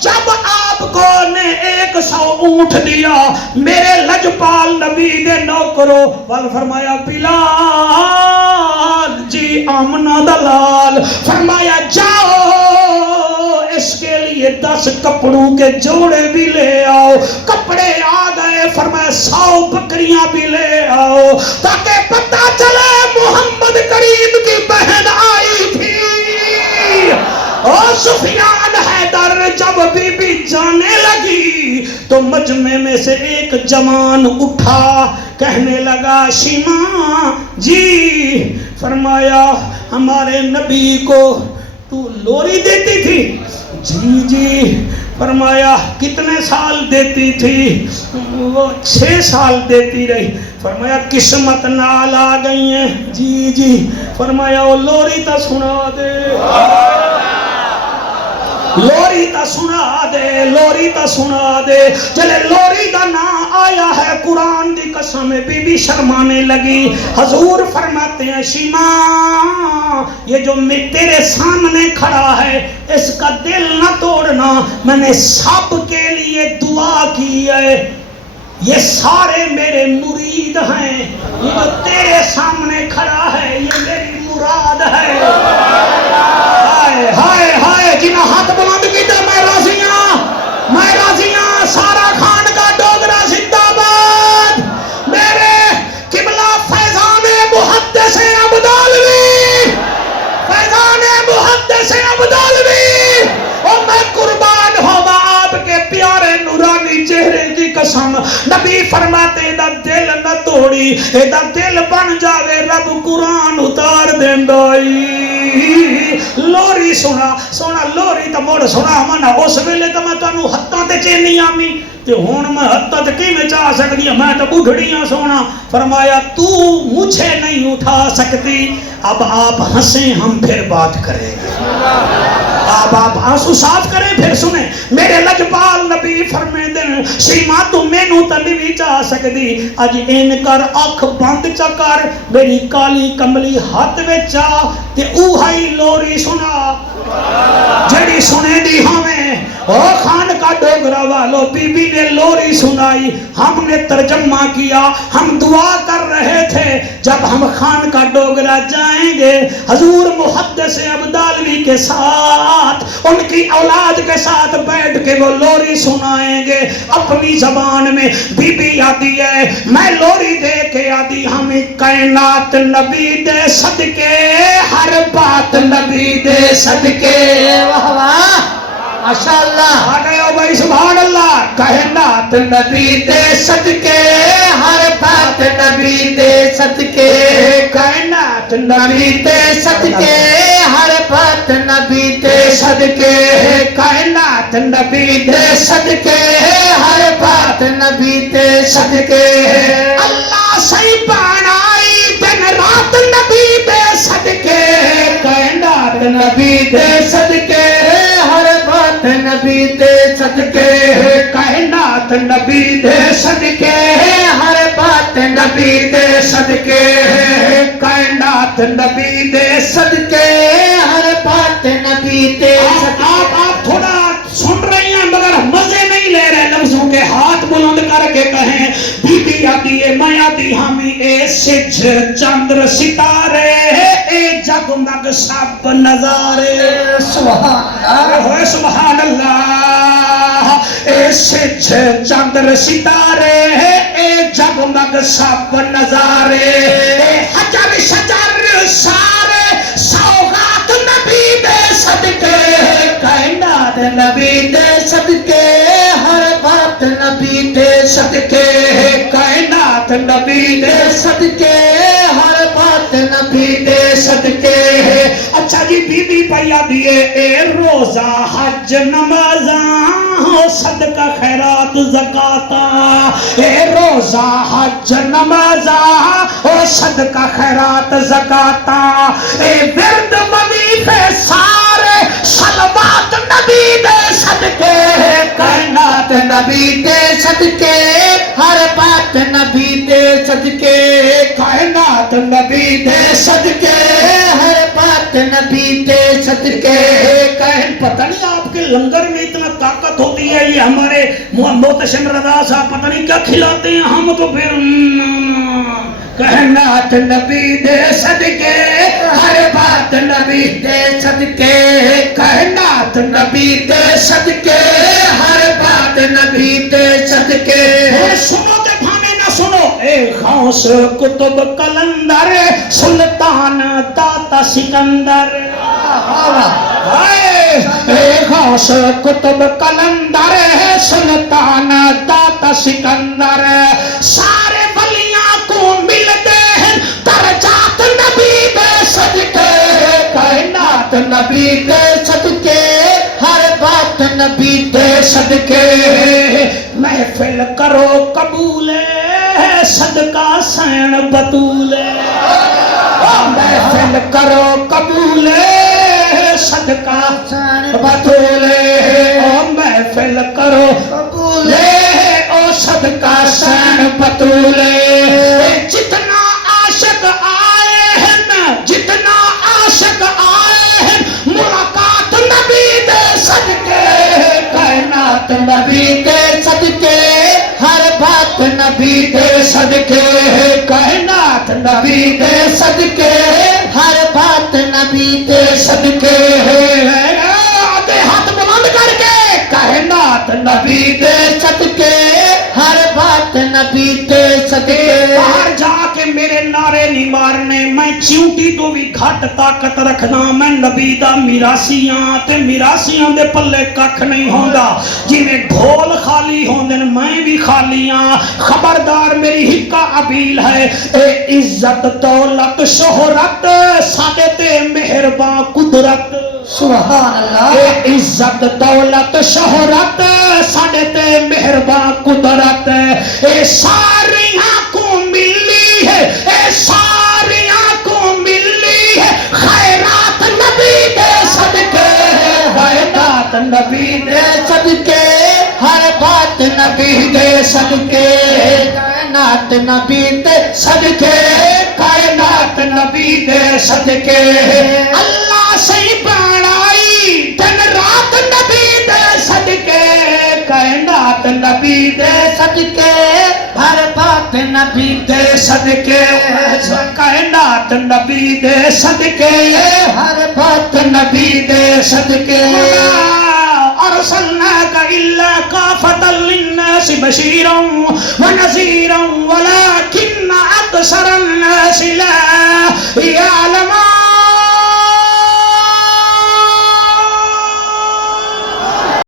جب آپ کو نے 100 اونٹ دیا، میرے لجپال نبی دے نوکرو وال فرمایا بلال جی آمنہ دلال، فرمایا جاؤ اس کے لیے 10 کپڑوں کے جوڑے بھی لے آؤ۔ کپڑے آ گئے، فرمایا 100 بکریاں بھی لے آؤ، تاکہ پتہ چلے محمد کریم کی بہن آئی تھی۔ اور سفیان حیدر جب بی بی جانے لگی تو مجمع میں سے ایک جوان اٹھا، کہنے لگا شیما جی، فرمایا ہمارے نبی کو تو لوری دیتی تھی؟ جی جی۔ فرمایا کتنے سال دیتی تھی؟ وہ 6 سال دیتی رہی۔ فرمایا قسمت نال آ گئی ہیں؟ جی جی۔ فرمایا وہ لوری تا سنا دے، لوری تا سنا دے، لوری تا سنا دے۔ چلے لوری دا نا آیا ہے، قرآن دی قسم بی بی شرمانے لگی۔ حضور فرماتے ہیں شیما یہ جو تیرے سامنے کھڑا ہے اس کا دل نہ توڑنا، میں نے سب کے لیے دعا کی ہے، یہ سارے میرے مرید ہیں، یہ جو تیرے سامنے کھڑا ہے یہ میری مراد ہے۔ ہائے ہائے ہائے، جنہاں ہاتھ بلند کیتا میں راضی ہوں، میں راضی ہوں۔ سارا خان کا ڈوگرا زندہ باد، میرے قبلہ فیضان محدث عبدالوی، فیضان محدث عبدالوی، اور میں قربان ہوگا آپ کے پیارے نورانی چہرے کی قسم۔ نبی فرماتے دا دل نہ توڑی، دا دل بن جاوے رب قرآن اتار دیندائی۔ لوری سنا سونا، لوری تا موڑ سنا منا، اس ویلے تا میں تانوں ہتھاں تے چینی آمی تے ہون میں ہتھاں تے کی میں چاہ سکتی میں تو بڑھڑیاں سونا۔ فرمایا تو مجھے نہیں اٹھا سکتی، اب آپ ہنسیں ہم پھر بات کریں گے، اب آپ آنسو صاف کریں پھر سنیں۔ میرے لجپال نبی فرمے دن شیما تو مینوں تے نہیں چاہ سکتی، اج این کر اکھ بند چکر، میری کالی کملی ہاتھ وچ آ تے اوہی لوری سنا جڑی سنے دی ہمیں۔ او خان کا ڈوگرا والو، بی بی نے لوری سنائی، ہم نے ترجمہ کیا، ہم دعا کر رہے تھے جب ہم خان کا ڈوگرا جائیں گے حضور محدث عبدالوی کے ساتھ، ان کی اولاد کے ساتھ بیٹھ کے وہ لوری سنائیں گے اپنی زبان میں۔ بی بی آتی ہے میں لوری دے کے آتی، ہمیں کائنات نبی دے صدقے، ہر بات نبی دے صدقے۔ واہ واہ ماشاءاللہ، آ گئے ہو بھائی سبحان اللہ۔ کائنات نبی دے صدقے، ہر بات نبی دے صدقے، کائنات نبی دے صدقے، ہر بات نبی دے صدقے، کائنات نبی دے صدقے، ہر بات نبی دے صدقے۔ اللہ سی بنائی دن رات نبی دے صدقے کائنات نبی دے صدقے ہر بات نبی دے صدقے کائنات نبی دے صدقے ہر بات نبی دے صدقے کائنات نبی دے صدقے ہر بات نبی دے آپ تھوڑا سن رہی ہیں مگر مزے نہیں لے رہے لفظوں کے ہاتھ بلند کر کے کہیں بی بی آتی ہے میں آتی ہمیں اے سج چندر ستارے اے جگمگ سب نظارے سبحان اللہ ہوئے سبحان اللہ اے سج چندر ستارے اے جگمگ سب نظارے اے حجر شجر سارے سوغات نبی دے صدقے کائنات نبی دے صدقے ہر بات نبی دے صدقے کائنات نبی دے صدقے ہر بات نبی دے صدقے اچھا جی بی بی پیا دیے اے روزہ حج نمازاں صدقہ خیرات زکاتاں اے روزہ حج نمازاں صدقہ خیرات زکاتاں اے ورد وظیفے سارے صلوات نبی دے صدقے کائنات نبی دے صدقے ہر بات نبی دے صدقے کائنات نبی دے صدقے ہر بات نبی دے صدقے کہیں پتہ نہیں آپ کے لنگر میں اتنا طاقت ہوتی ہے یہ ہمارے محتشم رضا صاحب پتہ نہیں کیا کھلاتے ہیں ہم تو پھر کائنات نبی دے صدقے ہر بات نبی دے صدقے کائنات نبی دے صدقے ہر بات نبی دے صدقے سنو تے بھانے نہ سنو اے غوث کتب کلندر سلطان داتا سکندر اے غوث کتب کلندر سلطان داتا سکندر سارے ولیاں کو ملتے ہیں درجات نبی دے صدقے کائنات نبی دے صدقے ہر بات نبی دے صدقے محفل کرو قبول صدقہ سین بطول محفل کرو قبول صدقہ سین بطول محفل کرو قبول او صدقہ سین بطول جتنا عاشق آئے ہیں جتنا عاشق آئے ہیں ملاقات نبی دے صدقے کائنات نبی دے صدقے ہر بات نبی دے صدقے کائنات نبی دے صدقے ہر بات نبی دے صدقے آدھے ہاتھ بلند کر کے کائنات نبی دے صدقے ہر بات نبی دے صدقے باہر جا کے میرے نعرے نہیں مارنے میں چیونٹی تو بھی گھٹ طاقت رکھنا میں نبی دا میراسیاں تے میراسیاں دے پلے ککھ نہیں ہوندا جی میں ڈھول خالی ہوندن میں بھی خالیاں خبردار میری ہکا عبیل ہے اے عزت دولت شہرت ساڈے تے مہرباں قدرت سبحان اللہ اے عزت دولت شہرت ساڈے تے مہرباں قدرت اے ساریاں کو ملی ہے اے ساریاں کو ملی ہے خیرات نبی دے صدقے خیرات نبی دے صدقے ہر بات نبی دے صدقے کائنات نبی دے صدقے کائنات نبی دے صدقے اللہ سے بڑائی دن رات نبی دے صدقے کائنات نبی دے صدقے ہر بات نبی دے صدقے کائنات نبی دے صدقے ہر بات نبی دے صدقے ارسلناک الا کافۃ للناس بشیرا ونذیرا ولکن اکثر الناس لا